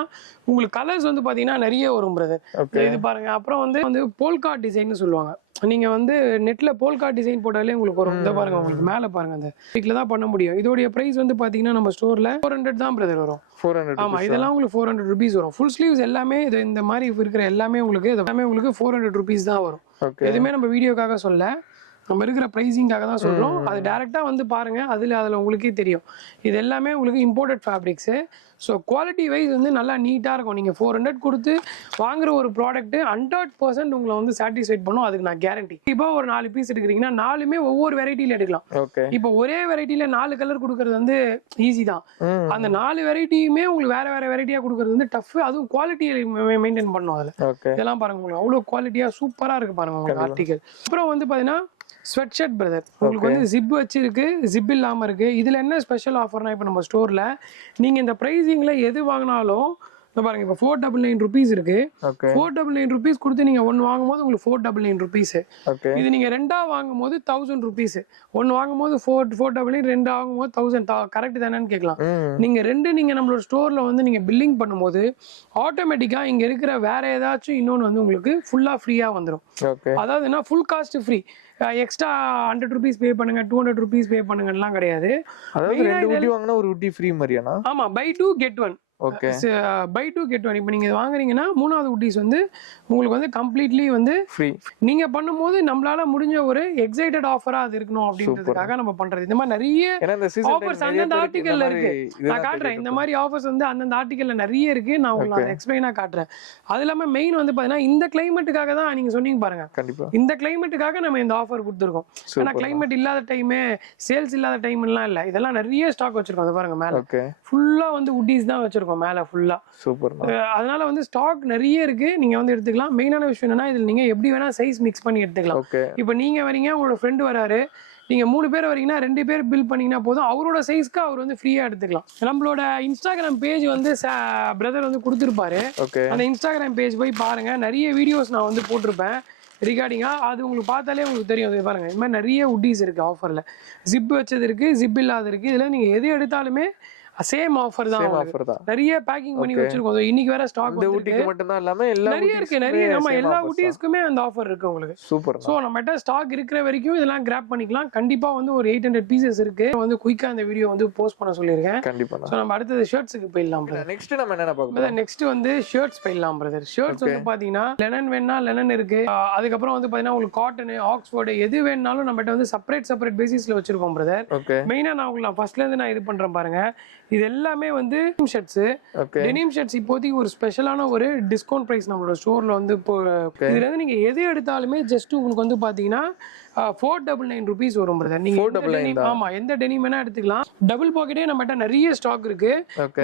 உங்களுக்கு கலர்ஸ் வந்து பாத்தீங்கன்னா நிறைய வரும் பிரதர். இது பாருங்க. அப்புறம் வந்து போல்கா டிசைன் சொல்லுவாங்க. நீங்க வந்து நெட்ல போல்கா டிசைன் போட்டாலே உங்களுக்கு வரும். இந்த பாருங்க உங்களுக்கு மேல பாருங்க, அந்த வீக்ல தான் பண்ண முடியும். இதோட பிரைஸ் வந்து பாத்தீங்கன்னா நம்ம ஸ்டோர்ல 400 தான் பிரதர் வரும். 400. ஆமா இதெல்லாம் உங்களுக்கு 400 rupees வரும். ஃபுல் ஸ்லீவ்ஸ் எல்லாமே இது இந்த மாதிரி இருக்கிற எல்லாமே உங்களுக்கு 400 rupees தான் வரும். எதுவுமே நம்ம வீடியோக்காக சொல்ல, நம்ம இருக்கிற பிரைசிங்காக தான் சொல்றோம். அது டைரக்டா வந்து பாருங்க, அதுல உங்களுக்கே தெரியும். இது எல்லாமே உங்களுக்கு imported fabrics. So quality wise வந்து நல்லா நீட்டாக இருக்கும். நீங்கள் 400 கொடுத்து வாங்குற ஒரு ப்ராடக்ட் 100% உங்களை வந்து சாட்டிஸ்ஃபைட் பண்ணும். அதுக்கு நான் கேரண்டி. இப்போ ஒரு 4 பீஸ் எடுக்கிறீங்கன்னா 4மே ஒவ்வொரு வெரைட்டியில் எடுக்கலாம். இப்போ ஒரே வெரைட்டியில 4 கலர் கொடுக்கறது வந்து ஈஸி தான். அந்த 4 வெரைட்டியுமே உங்களுக்கு வேற வெரைட்டியாக கொடுக்கறது வந்து டஃப். அதுவும் குவாலிட்டியை மெயின்டைன் பண்ணும். அதில் இதெல்லாம் பாருங்க உங்களுக்கு அவ்வளோ குவாலிட்டியாக சூப்பராக இருக்கு பாருங்க உங்களுக்கு ஆர்டிகல். அப்புறம் வந்து பார்த்தீங்கன்னா ஸ்வெட் ஷர்ட் பிரதர் உங்களுக்கு வந்து ஜிப் வச்சிருக்கு, ஜிப் இல்லாம இருக்கு. இதுல என்ன ஸ்பெஷல் ஆஃபர்னா இப்போ நம்ம ஸ்டோர்ல நீங்க இந்த பிரைசிங்ல எது வாங்கினாலும் பாருங்க, இப்போ 499 rupees இருக்கு. 499 rupees கொடுத்து நீங்க ஒன்னு வாங்கும்போது உங்களுக்கு 499 rupees. இது நீங்க ரெண்டா வாங்கும்போது 1000 rupees. ஒன்னு வாங்கும்போது 499, ரெண்டு வாங்கும்போது 1000. கரெக்ட் தானேன்னு கேட்கலாம். நீங்க நம்மளோட ஸ்டோர்ல வந்து நீங்க பில்லிங் பண்ணும்போது ஆட்டோமேட்டிக்கா இங்க இருக்கிற வேற ஏதாச்சும் இன்னொன்னு வந்து உங்களுக்கு ஃபுல்லா ஃப்ரீயா வந்துடும். அதாவது என்ன full cost free. Extra 100 rupees பே பண்ணுங்க, 200 rupees பே பண்ணுங்கலாம் கிடையாது. அதாவது ரெண்டு ஊட்டி வாங்கினா ஒரு ஊட்டி ஃப்ரீ மாதிரியானா? ஆமா, பை 2 get 1. By 2 get 1. இப்போ நீங்க வாங்குறீங்கன்னா மூணாவது ஊட்டிஸ் வந்து உங்களுக்கு வந்து கம்ப்ளீட்லி வந்து ஃப்ரீ. நீங்க பண்ணும்போது நம்மளால முடிஞ்ச ஒரு எக்ஸைட்டட் ஆஃபரா அது இருக்கணும் அப்படின்றதுக்காக நம்ம பண்றது. இந்த மாதிரி நிறைய ஆஃபர்ஸ் அந்தந்த ஆர்டிகல்ல இருக்கு. நான் காட்டுறேன். இந்த மாதிரி ஆஃபர்ஸ் வந்து அந்தந்த ஆர்டிகல்ல நிறைய இருக்கு. நான் உங்களுக்கு எக்ஸ்பிளைனா காட்டுறேன். அது இல்லாம மெயின் வந்து பாத்தீங்கன்னா இந்த கிளைமேட்டுக்காக தான் நீங்க சொன்னீங்க பாருங்க. இந்த கிளைமேட்டுக்காக நம்ம இந்த ஆஃபர் கொடுத்துருக்கோம். ஏன்னா கிளைமேட் இல்லாத டைம், சேல்ஸ் இல்லாத டைம் எல்லாம் இல்ல. இதெல்லாம் நிறைய ஸ்டாக் வச்சிருக்கோம். அதை பாருங்க மேல ஃபுல்லா வந்து உட்டீஸ் தான் வச்சிருக்கோம் மேல ஃபுல்லா. சூப்பர். அதனால வந்து ஸ்டாக் நிறைய இருக்கு. நீங்க வந்து எடுத்துக்கலாம். மெயினான விஷயம் என்னன்னா இதுல நீங்க எப்படி வேணா சைஸ் மிக்ஸ் பண்ணி எடுத்துக்கலாம். இப்போ நீங்க வரீங்க, உங்களோட ஃப்ரெண்ட் வராரு, நீங்க 3 பேர் வரீங்கன்னா 2 பேர் பில் பண்ணீங்கன்னா போதும். அவரோட சைஸ்க்கு அவர் வந்து ஃப்ரீயா எடுத்துக்கலாம். நம்மளோட இன்ஸ்டாகிராம் பேஜ் வந்து பிரதர் வந்து கொடுத்துருப்பாரு. அந்த இன்ஸ்டாகிராம் பேஜ் போய் பாருங்க. நிறைய வீடியோஸ் நான் வந்து போட்டிருப்பேன் ரிகார்டிங்கா. அது உங்களுக்கு பார்த்தாலே உங்களுக்கு தெரியும். அது பாருங்க, இந்த மாதிரி நிறைய உட்டீஸ் இருக்கு ஆஃபர்ல. ஜிப் வச்சது இருக்கு, ஜிப் இல்லாத இருக்கு. இதுல நீங்க எது எடுத்தாலுமே சேம் ஆஃபர் தான். நிறைய பேக்கிங் பண்ணி வச்சிருக்கோம். இன்னைக்கு வேற ஸ்டாக் வந்து ஊட்டிக்கு மட்டும் தான் இல்லாம நிறைய இருக்கு. நிறைய நம்ம எல்லா ஊட்டிஸ்க்குமே அந்த ஆஃபர் இருக்கு உங்களுக்கு. சூப்பர். சோ நம்மட்ட ஸ்டாக் இருக்கிற வரைக்கும் இதெல்லாம் கிராப் பண்ணிக்கலாம். கண்டிப்பா வந்து ஒரு 800 பீசஸ் இருக்கு. வந்து குயிக்கா அந்த வீடியோ வந்து போஸ்ட் பண்ண சொல்லிருக்கேன். கண்டிப்பா. சோ நம்ம அடுத்து ஷர்ட்ஸ்க்கு போயிடலாம் பிரதர். நெக்ஸ்ட் நம்ம என்ன பார்க்கலாம்? நெக்ஸ்ட் வந்து ஷர்ட்ஸ் போயிடலாம் பிரதர். ஷர்ட்ஸ் வந்து பாத்தீங்கன்னா லெனன் வேணா லெனன் இருக்கு. அதுக்கு அப்புறம் வந்து பாத்தீங்கன்னா உங்களுக்கு காட்டன், ஆக்ஸ்போர்ட் எது வேணாலும் நம்மட்ட வந்து செப்பரேட் பேசிஸ்ல வச்சிருக்கோம் பிரதர். மெயினா நான் உங்களுக்கு ஃபர்ஸ்ட்ல இருந்து நான் இது பண்றேன் பாருங்க. இது எல்லாமே வந்து ஷர்ட்ஸ். டெனிம் ஷர்ட்ஸ் இப்போதைக்கு ஒரு ஸ்பெஷலான ஒரு டிஸ்கவுண்ட் பிரைஸ் நம்மளோட ஸ்டோர்ல வந்து இப்போ இதுல இருந்து நீங்க எது எடுத்தாலுமே ஜஸ்ட் உங்களுக்கு வந்து பாத்தீங்கன்னா 499 rupees வரும் பிரதர். நீங்க 499 ஆமா எந்த டெனிம் வேணா எடுத்துக்கலாம். டபுள் பாக்கெட்டே நம்மகிட்ட நிறைய ஸ்டாக் இருக்கு.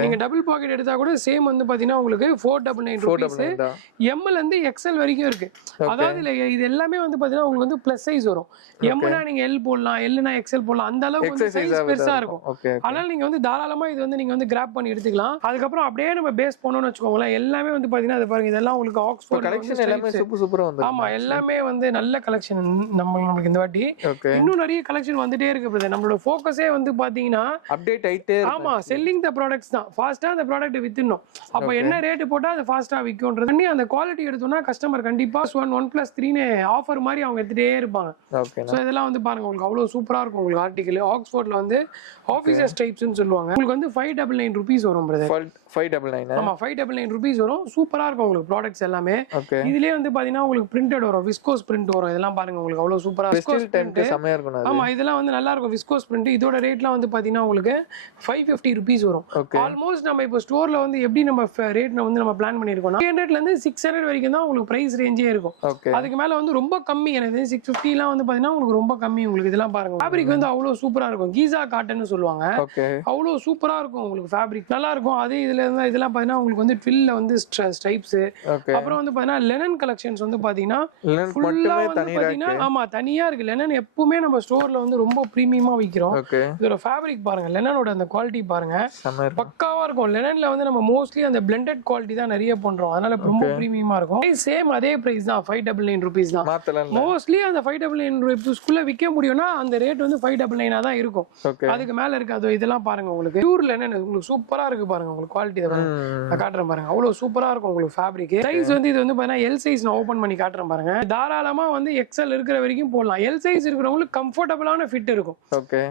நீங்க டபுள் பாக்கெட் எடுத்தா கூட சேம் வந்து பாத்தீங்கன்னா உங்களுக்கு 499 rupees. எம்எல் இருந்து எக்ஸ்எல் வரைக்கும் இருக்கு. அதாவது இது எல்லாமே வந்து பாத்தீங்கன்னா உங்களுக்கு வந்து பிளஸ் சைஸ் வரும். எம்னா நீங்க எல் போடலாம், எல்னா எக்ஸ்எல் போடலாம். அந்த அளவுக்கு வந்து சைஸ் பெருசா இருக்கும். அதனால நீங்க வந்து தாராளமா இது வந்து நீங்க வந்து கிராப் பண்ணி எடுத்துக்கலாம். அதுக்கப்புறம் அப்படியே நம்ம பேஸ் பண்ணோம்னு வச்சுக்கோங்களேன், எல்லாமே வந்து பாத்தீங்கன்னா அது பாருங்க, இதெல்லாம் உங்களுக்கு ஆக்ஸ்போர்ட் கலெக்ஷன் எல்லாமே சூப்பரா வந்து. ஆமா எல்லாமே வந்து நல்ல கலெக்ஷன் நமக்கு இந்த வாட்டி. இன்னும் நிறைய கலெக்ஷன் வந்துட்டே இருக்கு பிரதர். நம்மளோட ஃபோக்கஸே வந்து பாத்தீங்கன்னா அப்டேட் ஆயிட்டே. ஆமா செல்லிங் தி ப்ராடக்ட்ஸ் தான். ஃபாஸ்டா அந்த ப்ராடக்ட் வித்துறணும். அப்ப என்ன ரேட் போட்டா அது ஃபாஸ்டா விக்கும்ன்றது பண்ணி அந்த குவாலிட்டி எடுத்தோம்னா கஸ்டமர் கண்டிப்பா 1+3 னு ஆஃபர் மாதிரி அவங்க எடுத்துட்டே இருப்பாங்க. சோ இதெல்லாம் வந்து பாருங்க உங்களுக்கு அவ்வளவு சூப்பரா இருக்கும். உங்களுக்கு ஆர்டிகல் ஆக்ஸ்போர்ட்ல வந்து ஆபீசர்ஸ் டைப்ஸ்னு சொல்லுவாங்க. உங்களுக்கு வந்து 599 rupees வரும் பிரதர். 599. ஆமா 599 rupees வரும். சூப்பரா இருக்கும் உங்களுக்கு ப்ராடக்ட்ஸ் எல்லாமே. இதுலயே வந்து பாத்தீங்கன்னா உங்களுக்கு பிரிண்டட் வரும், விஸ்கோஸ் பிரிண்ட் வரும். இதெல்லாம் பாருங்க உங்களுக்கு அவ்வளவு சூப்பரா விஸ்கோஸ் பிரிண்ட் செமையா இருக்கும். ஆமா இதெல்லாம் வந்து நல்லா இருக்கும் விஸ்கோஸ் பிரிண்ட். இதோட ரேட்லாம் வந்து பாத்தீங்கன்னா உங்களுக்கு 550 rupees வரும். ஆல்மோஸ்ட் நம்ம இப்போ ஸ்டோர்ல வந்து எப்படி நம்ம ரேட் வந்து நம்ம பிளான் பண்ணிருக்கோம்னா 300 ல இருந்து 600 வரைக்கும் தான் உங்களுக்கு பிரைஸ் ரேஞ்சே இருக்கும். அதுக்கு மேல வந்து ரொம்ப கம்மி. எனக்கு 650 எல்லாம் வந்து பாத்தீங்கன்னா உங்களுக்கு ரொம்ப கம்மி. உங்களுக்கு இதெல்லாம் பாருங்க ஃபேப்ரிக் வந்து அவ்வளவு சூப்பரா இருக்கும். கீசா காட்டன் சொல்லுவாங்க. அவ்வளவு சூப்பரா இருக்கும் உங்களுக்கு ஃபேப்ரிக் நல்லா இருக்கும். அதே இதுல இருந்தா இதெல்லாம் பாத்தீங்கன்னா உங்களுக்கு வந்து ட்வில்ல வந்து ஸ்ட்ரைப்ஸ். அப்புறம் வந்து பாத்தீங்கன்னா லெனன் கலெக்ஷன்ஸ் வந்து பாத்தீங்கன்னா ஃபுல்லா வந்து பாத்தீங்கன்னா ஆமா தனியா இருக்கு. லெனன் எப்பவுமே நம்ம ஸ்டோர்ல வந்து ரொம்ப பிரீமியமா விக்கிறோம். இதோட ஃபேப்ரிக் பாருங்க, லெனனோட அந்த குவாலிட்டி பாருங்க பக்காவா இருக்கும். லெனன்ல வந்து நம்ம மோஸ்ட்லி அந்த பிளெண்டட் குவாலிட்டி தான் நிறைய பண்றோம். அதனால ரொம்ப பிரீமியமா இருக்கும். சேம் அதே பிரைஸ் தான் 599 rupees தான். மோஸ்ட்லி அந்த 599 rupees குள்ள விக்க முடியும்னா அந்த ரேட் வந்து 599 தான் இருக்கும். அதுக்கு மேல இருக்காது. இதெல்லாம் பாருங்க உங்களுக்கு பியூர் லெனன் உங்களுக்கு சூப்பரா இருக்கு பாருங்க. உங்களுக்கு குவாலிட்டி நான் காட்டுறேன் பாருங்க, அவ்வளவு சூப்பரா இருக்கும் உங்களுக்கு ஃபேப்ரிக். சைஸ் வந்து இது வந்து பாத்தீங்கன்னா எல் சைஸ் நான் ஓபன் பண்ணி காட்டுறேன் பாருங்க. தாராளமா வந்து எக்ஸ்எல் இருக்கிற வரைக்கும் போடலாம். எல் சைஸ் இருக்கிறவங்களுக்கு கம்ஃபர்டபிளான ஃபிட் இருக்கும்.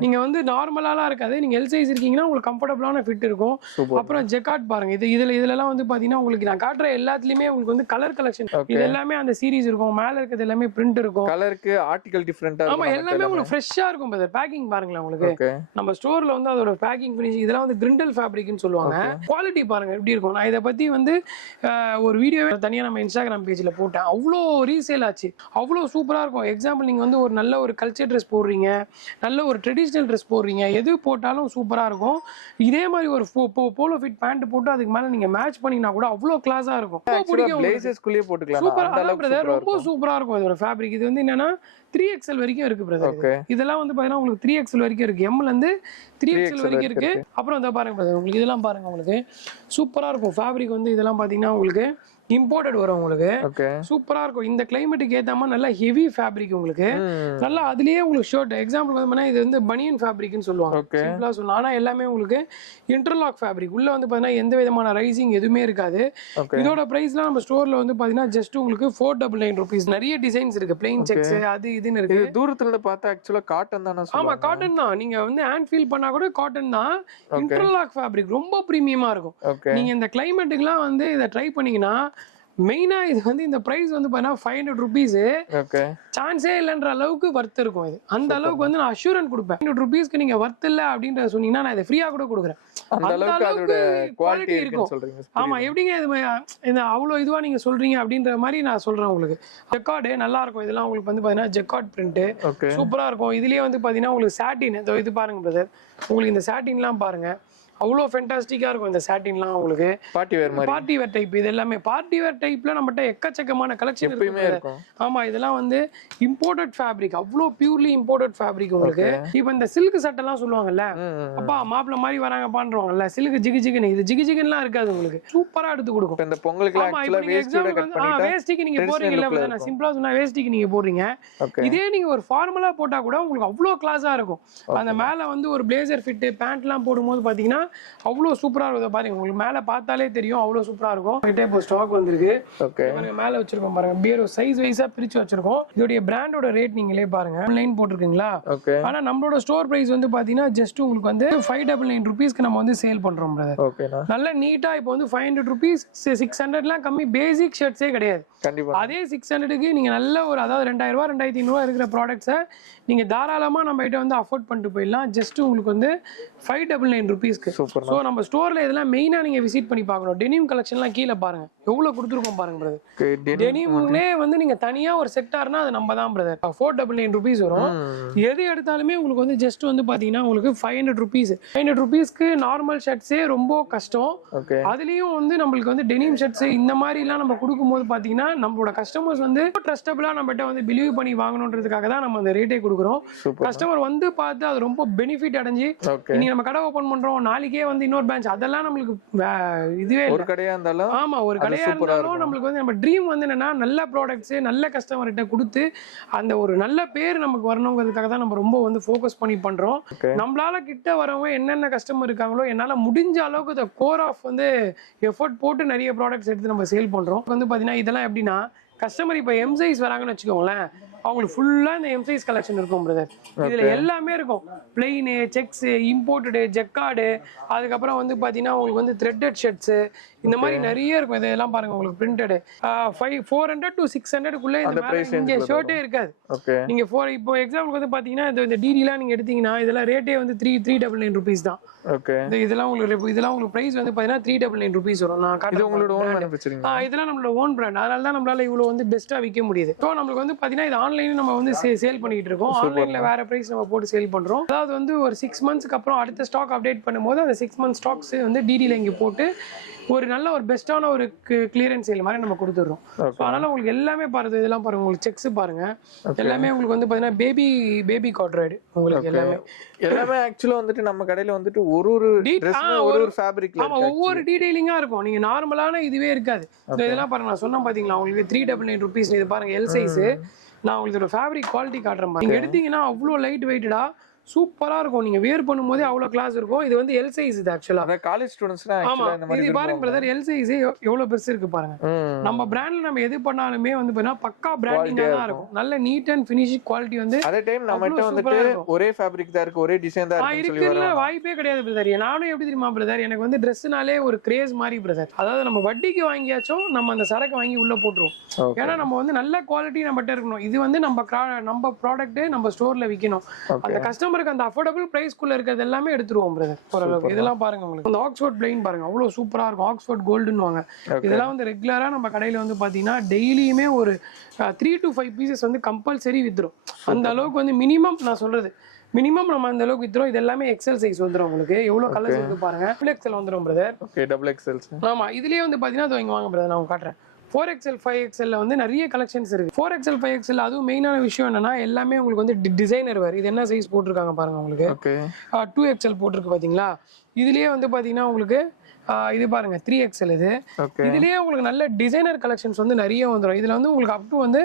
நீங்க வந்து நார்மலாலாம் இருக்காது. நீங்க எல் சைஸ் இருக்கீங்கன்னா உங்களுக்கு கம்ஃபர்டபிளான ஃபிட் இருக்கும். அப்புறம் ஜெக்கார்ட் பாருங்க, இதுலலாம் வந்து பாத்தீங்கன்னா உங்களுக்கு நான் காட்டுற எல்லாத்துலயுமே உங்களுக்கு வந்து கலர் கலெக்ஷன் இது எல்லாமே அந்த சீரிஸ் இருக்கும். மேல இருக்கிறது எல்லாமே பிரிண்ட் இருக்கும். கலருக்கு ஆர்டிகல் டிஃபரெண்டா இருக்கும். ஆமா எல்லாமே உங்களுக்கு ஃப்ரெஷ்ஷா இருக்கும் பிரதர். பேக்கிங் பாருங்களேன் உங்களுக்கு. நம்ம ஸ்டோர்ல வந்து அதோட பேக்கிங் ஃபினிஷிங் இதெல்லாம் வந்து கிரிண்டல் ஃபேப்ரிக்னு சொல்லுவாங்க. குவாலிட்டி பாருங்க எப்படி இருக்கும். நான் இத பத்தி வந்து ஒரு வீடியோ தனியா நம்ம இன்ஸ்டாகிராம் பேஜ்ல போட்டேன். அவ்வளோ ரீசேல் ஆச்சு. அவ்வளோ சூப்பரா இருக்கும். எக்ஸாம்பிள் நீங்க வந்து ஒரு நல்ல ஒரு கல்ச்சர் ட்ரெஸ் போடுறீங்க, நல்ல ஒரு ட்ரெடிஷனல் ட்ரெஸ் போடுறீங்க, எது போட்டாலும் சூப்பரா இருக்கும். இதே மாதிரி ஒரு போலோ ஃபிட் பேண்ட் போட்டு அதுக்கு மேல நீங்க மேட்ச் பண்ணீங்கன்னா கூட அவ்வளோ கிளாஸா இருக்கும். பிளேசஸ்க்குள்ளே போட்டுக்கலாம். சூப்பரா பிரதர், ரொம்ப சூப்பரா இருக்கும் இதோட ஃபேப்ரிக். இது வந்து என்னன்னா 3XL வரைக்கும் இருக்கு பிரதர். இதெல்லாம் வந்து பாத்தீங்கன்னா உங்களுக்கு 3XL வரைக்கும் இருக்கு. எம்ல இருந்து 3XL வரைக்கும் இருக்கு. அப்புறம் இத பாருங்க பிரதர், உங்களுக்கு இதெல்லாம் பாருங்க உங்களுக்கு சூப்பரா இருக்கும் ஃபேப்ரிக் வந்து. இதெல்லாம் பாத்தீங்கன்னா உங்களுக்கு இம்போர்ட்டட் வரும் உங்களுக்கு. சூப்பரா இருக்கும். இந்த கிளைமேட்டுக்கு ஏத்த மாதிரி நல்ல ஹெவி ஃபேப்ரிக் உங்களுக்கு. நல்லா அதுலயே உங்களுக்கு ஷர்ட் எக்ஸாம்பிள் வந்து இது வந்து பனியன் ஃபேப்ரிக்னு சொல்லுவாங்க. சிம்பிளா சொல்லலாம். ஆனா எல்லாமே உங்களுக்கு இன்டர்லாக் ஃபேப்ரிக். உள்ள வந்து பாத்தீங்கன்னா எந்த விதமான ரைசிங் எதுவுமே இருக்காது. இதோட பிரைஸ்லாம் நம்ம ஸ்டோர்ல வந்து பாத்தீங்கன்னா ஜஸ்ட் உங்களுக்கு 499 rupees. நிறைய டிசைன்ஸ் இருக்கு, பிளைன் செக்ஸ் அது இதுன்னு இருக்கு. தூரத்துல இருந்து பார்த்தா ஆக்சுவலா காட்டன் தான சொல்லுவாங்க. ஆமா காட்டன் தான். நீங்க வந்து ஹேண்ட் ஃபீல் பண்ணா கூட காட்டன் தான். இன்டர்லாக் ஃபேப்ரிக் ரொம்ப பிரீமியமா இருக்கும். நீங்க இந்த கிளைமேட்டுக்குலாம் வந்து இத ட்ரை பண்ணீங்கன்னா மெயினா இது வந்து இந்த பிரைஸ் வந்து பாத்தீங்கன்னா 500 rupees. சான்ஸே இல்லைன்ற அளவுக்கு வர்த் இருக்கும் இது. அந்த அளவுக்கு வந்து நான் அஷூரன்ஸ் கொடுப்பேன். 500 rupeesக்கு நீங்க வர்த் இல்ல அப்படின்ற சொன்னீங்கன்னா நான் இதை ஃப்ரீயா கூட கொடுக்குறேன். அந்த அளவுக்கு குவாலிட்டி இருக்கும். ஆமா எப்படிங்க இது அவ்வளவு இதுவா நீங்க சொல்றீங்க அப்படின்ற மாதிரி நான் சொல்றேன் உங்களுக்கு. ஜெக்கார்டு நல்லா இருக்கும். இதெல்லாம் உங்களுக்கு வந்து பாத்தீங்கன்னா ஜெக்கார்ட் பிரிண்ட் சூப்பரா இருக்கும். இதுலயே வந்து பாத்தீங்கன்னா உங்களுக்கு சாட்டின் இது பாருங்க பிரதர். உங்களுக்கு இந்த சாட்டின்லாம் பாருங்க அவ்வளோ ஃபென்டாஸ்டிக்கா இருக்கும். இந்த சாட்டின்லாம் உங்களுக்கு பார்ட்டி வேர் டைப். இது எல்லாமே பார்ட்டி வேர் டைப்ல நம்மகிட்ட எக்கச்சக்கமான கலெக்ஷன் இருக்கும். ஆமா இதெல்லாம் வந்து இம்போர்ட்டட் ஃபேப்ரிக். அவ்வளோ பியூர்லி இம்போர்ட்டட் ஃபேப்ரிக் உங்களுக்கு. இப்போ இந்த சில்க் சட்டெல்லாம் சொல்லுவாங்கல்ல, அப்பா மாப்பிள்ள மாதிரி வராங்க பண்றவங்கல்ல, சில்க் ஜிகு ஜிகுன்னு. இது ஜிகு ஜிகுன்னுலாம் இருக்காது உங்களுக்கு. சூப்பரா எடுத்து கொடுக்கும். இந்த பொங்கலுக்கு வேஸ்டிக்கு நீங்க போடுறீங்கல்ல, நான் சிம்பிளா சொன்னா வேஸ்டிக்கு நீங்க போடுறீங்க. இதே நீங்க ஒரு ஃபார்மலா போட்டா கூட உங்களுக்கு அவ்வளோ கிளாஸா இருக்கும். அந்த மேல வந்து ஒரு பிளேசர் ஃபிட் பேண்ட்லாம் போடும்போது பாத்தீங்கன்னா அவ்வளோ சூப்பரா இருக்கும். பாருங்க உங்களுக்கு மேல பார்த்தாலே தெரியும் அவ்வளோ சூப்பரா இருக்கும். கிட்டே இப்போ ஸ்டாக் வந்திருக்கு. மேல வச்சிருக்கோம் பாருங்க. பியர் சைஸ் வைஸா பிரிச்சு வச்சிருக்கோம். இதோட பிராண்டோட ரேட் நீங்களே பாருங்க. ஆன்லைன் போட்டுருக்கீங்களா? ஆனா நம்மளோட ஸ்டோர் பிரைஸ் வந்து பாத்தீங்கன்னா ஜஸ்ட் உங்களுக்கு வந்து 599 rupeesக்கு நம்ம வந்து சேல் பண்றோம் பிரதர். நல்ல நீட்டா இப்போ வந்து 500 rupees 600லாம் கம்மி பேசிக் ஷர்ட்ஸே கிடையாது. அதே 600க்கு நீங்க நல்ல ஒரு அதாவது 2000 ரூபாய் 2500 இருக்கிற ப்ராடக்ட்ஸை நீங்க தாராளமா நம்ம கிட்ட வந்து அஃபோர்ட் பண்ணிட்டு போயிடலாம். ஜஸ்ட் உங்களுக்கு வந்து 599 rupeesக்கு சூப்பர். ஸோ நம்ம ஸ்டோர்ல இதெல்லாம் மெயினா நீங்க விசிட் பண்ணி பார்க்கணும். டெனிம் கலெக்ஷன்லாம் கீழே பாருங்க எவ்வளவு கொடுத்துருக்கோம் பாருங்க பிரதர். டெனிம்னே வந்து நீங்க தனியா ஒரு செக்டார்னா அது நம்ம தான் பிரதர். 499 rupees வரும். எது எடுத்தாலுமே உங்களுக்கு வந்து ஜஸ்ட் வந்து பாத்தீங்கன்னா உங்களுக்கு 500 rupees. 500 rupeesக்கு நார்மல் ஷர்ட்ஸே ரொம்ப கஷ்டம். அதுலயும் வந்து நம்மளுக்கு வந்து டெனிம் ஷர்ட்ஸ் இந்த மாதிரி எல்லாம் நம்ம கொடுக்கும்போது பாத்தீங்கன்னா நம்மளோட கஸ்டமர்ஸ் வந்து ட்ரஸ்டபிளா நம்மகிட்ட வந்து பிலீவ் பண்ணி வாங்கணுன்றதுக்காக தான் நம்ம அந்த ரேட்டே கொடுக்குறோம். கஸ்டமர் வந்து பார்த்து அது ரொம்ப பெனிஃபிட் அடைஞ்சு இன்னைக்கு நம்ம கடை ஓபன் பண்றோம், நாளைக்கே வந்து இன்னொரு பிரான்ச், அதெல்லாம் நம்மளுக்கு இதுவே ஒரு கடையா இருந்தாலும் ஆமா ஒரு கடையா இருந்தாலும் நம்மளுக்கு வந்து நம்ம ட்ரீம் வந்து என்னன்னா நல்ல ப்ராடக்ட்ஸ் நல்ல கஸ்டமர்கிட்ட கொடுத்து அந்த ஒரு நல்ல பேர் நமக்கு வரணுங்கிறதுக்காக தான் நம்ம ரொம்ப வந்து ஃபோக்கஸ் பண்ணி பண்றோம். நம்மளால கிட்ட வரவங்க என்னென்ன கஸ்டமர் இருக்காங்களோ என்னால முடிஞ்ச அளவுக்கு இந்த கோர் ஆஃப் வந்து எஃபோர்ட் போட்டு நிறைய ப்ராடக்ட்ஸ் எடுத்து நம்ம சேல் பண்றோம். வந்து பாத்தீங்கன்னா இதெல்லாம் எப்படின்னா கஸ்டமர் இப்போ எம் சைஸ் வராங்கன்னு வச்சுக்கோங்களேன், அவங்களுக்கு ஃபுல்லா இந்த எம் சைஸ் கலெக்ஷன் இருக்கும் பிரதர். இதுல எல்லாமே இருக்கும். பிளெயின், செக்ஸ், இம்போர்ட்டடு, ஜெக்கார்டு, அதுக்கப்புறம் வந்து பாத்தீங்கன்னா உங்களுக்கு வந்து த்ரெட்டட் ஷர்ட்ஸ், இந்த மாதிரி நிறைய இருக்கும். இதெல்லாம் பாருங்க உங்களுக்கு பிரிண்டட் 400 to 600 இங்க ஷர்ட்டே இருக்காது. நீங்க இப்போ எக்ஸாம்பிள் வந்து பாத்தீங்கன்னா இந்த டிடிலாம் நீங்க எடுத்தீங்கன்னா இதெல்லாம் ரேட்டே வந்து 399 rupees தான். இதெல்லாம் உங்களுக்கு பிரைஸ் வந்து பாத்தீங்கன்னா 399 rupees வரும். நான் இதெல்லாம் நம்மளோட ஓன் பிராண்ட், அதனால தான் நம்மளால இவ்வளவு வந்து பெஸ்டா விற்க முடியுது. ஸோ நம்மளுக்கு வந்து பாத்தீங்கன்னா இது ஆன்லைன் நம்ம வந்து சேல் பண்ணிட்டு இருக்கோம். ஆன்லைன்ல வேற பிரைஸ் நம்ம போட்டு சேல் பண்றோம். அதாவது வந்து ஒரு 6 monthsக்கு அப்புறம் அடுத்த ஸ்டாக் அப்டேட் பண்ணும்போது அந்த 6 month ஸ்டாக்ஸ் வந்து டிடில இங்க போட்டு ஒரு நல்ல ஒரு பெஸ்டான ஒரு கிளியரன்ஸ் சேல் மாதிரி நம்ம கொடுத்துறோம். அதனால உங்களுக்கு எல்லாமே பாருங்க, இதெல்லாம் பாருங்க, உங்களுக்கு செக்ஸ் பாருங்க, எல்லாமே உங்களுக்கு வந்து பாத்தீங்கன்னா பேபி காட்ராய்டு உங்களுக்கு எல்லாமே ஆக்சுவலா வந்துட்டு நம்ம கடையில வந்துட்டு ஒரு ஃபேப்ரிக்ல ஆமா ஒவ்வொரு டீடைலிங்கா இருக்கும். நீங்க நார்மலான இதுவே இருக்காது. இதெல்லாம் பாருங்க, நான் சொன்ன பாத்தீங்களா உங்களுக்கு 399 rupees. இது பாருங்க எல் சைஸ். நான் உங்களுக்கு ஒரு ஃபேப்ரிக் குவாலிட்டி காட்டுறேன். நீங்க எடுத்தீங்கன்னா அவ்வளோ லைட் வெயிட்டடா சூப்பரா இருக்கும். நீங்க வேர் பண்ணும்போது அவ்வளவு கிளாஸ் இருக்கும். இது வந்து எல் சைஸ். இது ஆக்சுவலா காலேஜ் ஸ்டூடண்ட்ஸ்னா ஆக்சுவலா இந்த மாதிரி பாருங்க பிரதர், எல் சைஸ் எவ்வளவு பெருசு இருக்கு பாருங்க. நம்ம பிராண்ட்ல நம்ம எது பண்ணாலுமே வந்து பாத்தீங்கன்னா பக்கா பிராண்டிங்கா தான் இருக்கும். நல்ல நீட் அண்ட் ஃபினிஷிங் குவாலிட்டி வந்து அதே டைம் நம்மட்ட வந்துட்டு ஒரே ஃபேப்ரிக் தான் இருக்கு, ஒரே டிசைன் தான் இருக்கு சொல்லி வர வாய்ப்பே கிடையாது பிரதர். நானும் எப்படி தெரியுமா பிரதர், எனக்கு வந்து Dressனாலே ஒரு கிரேஸ் மாதிரி பிரதர். அதாவது நம்ம வட்டிக்கு வாங்கியாச்சும் நம்ம அந்த சரக்கு வாங்கி உள்ள போட்டுருவோம். ஏன்னா நம்ம வந்து நல்ல குவாலிட்டி நம்மகிட்ட இருக்கணும். இது வந்து நம்ம ப்ராடக்ட் நம்ம ஸ்டோர்ல விற்கணும். அந்த கஸ்டமருக்கு அந்த அஃபோர்டபிள் பிரைஸ்க்குள்ள இருக்கிறது எல்லாமே எடுத்துருவோம் பிரதர் ஓரளவுக்கு. இதெல்லாம் பாருங்க உங்களுக்கு அந்த ஆக்ஸ்ஃபோர்ட் பிளைன் பாருங்க, அவ்வளவு சூப்பரா இருக்கும். ஆக்ஸ்ஃபோர்ட் கோல்டுன்னுவாங்க. இதெல்லாம் வந்து ரெகுலரா நம்ம கடையில வந்து பாத்தீங்கன்னா டெய்லியுமே ஒரு 3 to 5 pieces வந்து கம்பல்சரி வித்துரும். அந்த அளவுக்கு வந்து மினிமம் நான் சொல்றது மினிமம் நம்ம அந்த அளவுக்கு வித்துரும். இது எல்லாமே எக்ஸல் சைஸ் வந்துரும். உங்களுக்கு எவ்வளவு கலர்ஸ் இருக்கு பாருங்க. டபுள் எக்ஸல் வந்துரும் பிரதர். Double XL. ஆமா இதுலயே வந்து பாத்தீங்கன்னா அது வாங்க பிரதர், நான் காட்டுறேன். 4XL 5XL வந்து நிறைய கலெக்ஷன்ஸ் இருக்கு. 4XL 5XL அதுவும் மெயினான விஷயம் என்னன்னா எல்லாமே உங்களுக்கு வந்து டிசைனர் வேர். இது என்ன சைஸ் போட்டிருக்காங்க பாருங்க உங்களுக்கு. 2XL போட்டிருக்கு பாத்தீங்களா. இதுலயே வந்து பாத்தீங்கன்னா உங்களுக்கு இது பாருங்க 3XL. இதுலயே உங்களுக்கு நல்ல டிசைனர் கலெக்ஷன்ஸ் வந்து நிறைய வந்துடும். இதுல வந்து உங்களுக்கு அப் டு வந்து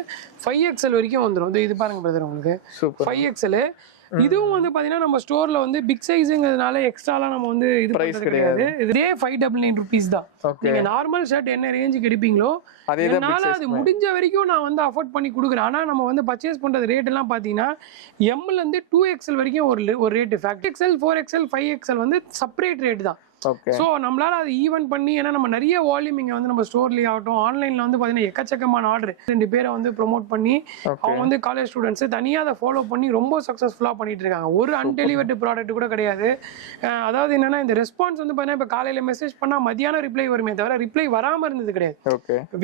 5XL வரைக்கும் வந்துடும். இது பாருங்க பிரதர் உங்களுக்கு 5XL. இதுவும் வந்து பாத்தீங்கன்னா நம்ம ஸ்டோர்ல வந்து பிக் சைஸ்ங்கிறதுனால எக்ஸ்ட்ராலாம் நம்ம வந்து இது பிரைஸ் கிடையாது. இதே 599 rupees தான். நீங்க நார்மல் ஷர்ட் என்ன ரேஞ்சுக்கு எடுப்பீங்களோ அதனால அது முடிஞ்ச வரைக்கும் நான் வந்து அஃபோர்ட் பண்ணி கொடுக்குறேன். ஆனா நம்ம வந்து பர்ச்சேஸ் பண்றது ரேட் எல்லாம் பாத்தீங்கன்னா எம்ல இருந்து 2XL வரைக்கும் ஒரு ரேட். 4XL 4XL 5XL வந்து செப்பரேட் ரேட் தான். சோ நம்மளால அது ஈவன் பண்ணி, ஏன்னா நம்ம நிறைய வால்யூம் இங்க வந்து நம்ம ஸ்டோர்லயே ஆகட்டும் ஆன்லைன்ல வந்து பாத்தீங்கன்னா எக்கச்சக்கமான ஆர்டர் 2 பேரை வந்து ப்ரோமோட் பண்ணி அவங்க வந்து காலேஜ் ஸ்டூடெண்ட்ஸ் தனியா அதை ஃபாலோ பண்ணி ரொம்ப சக்சஸ்ஃபுல்லா பண்ணிட்டு இருக்காங்க. ஒரு அன்டெலிவர்டு ப்ராடக்ட் கூட கிடையாது. அதாவது என்னன்னா இந்த ரெஸ்பான்ஸ் வந்து பாத்தீங்கன்னா இப்ப காலையில மெசேஜ் பண்ணா மதியானம் ரிப்ளை வருமே தவிர ரிப்ளை வராம இருந்தது கிடையாது.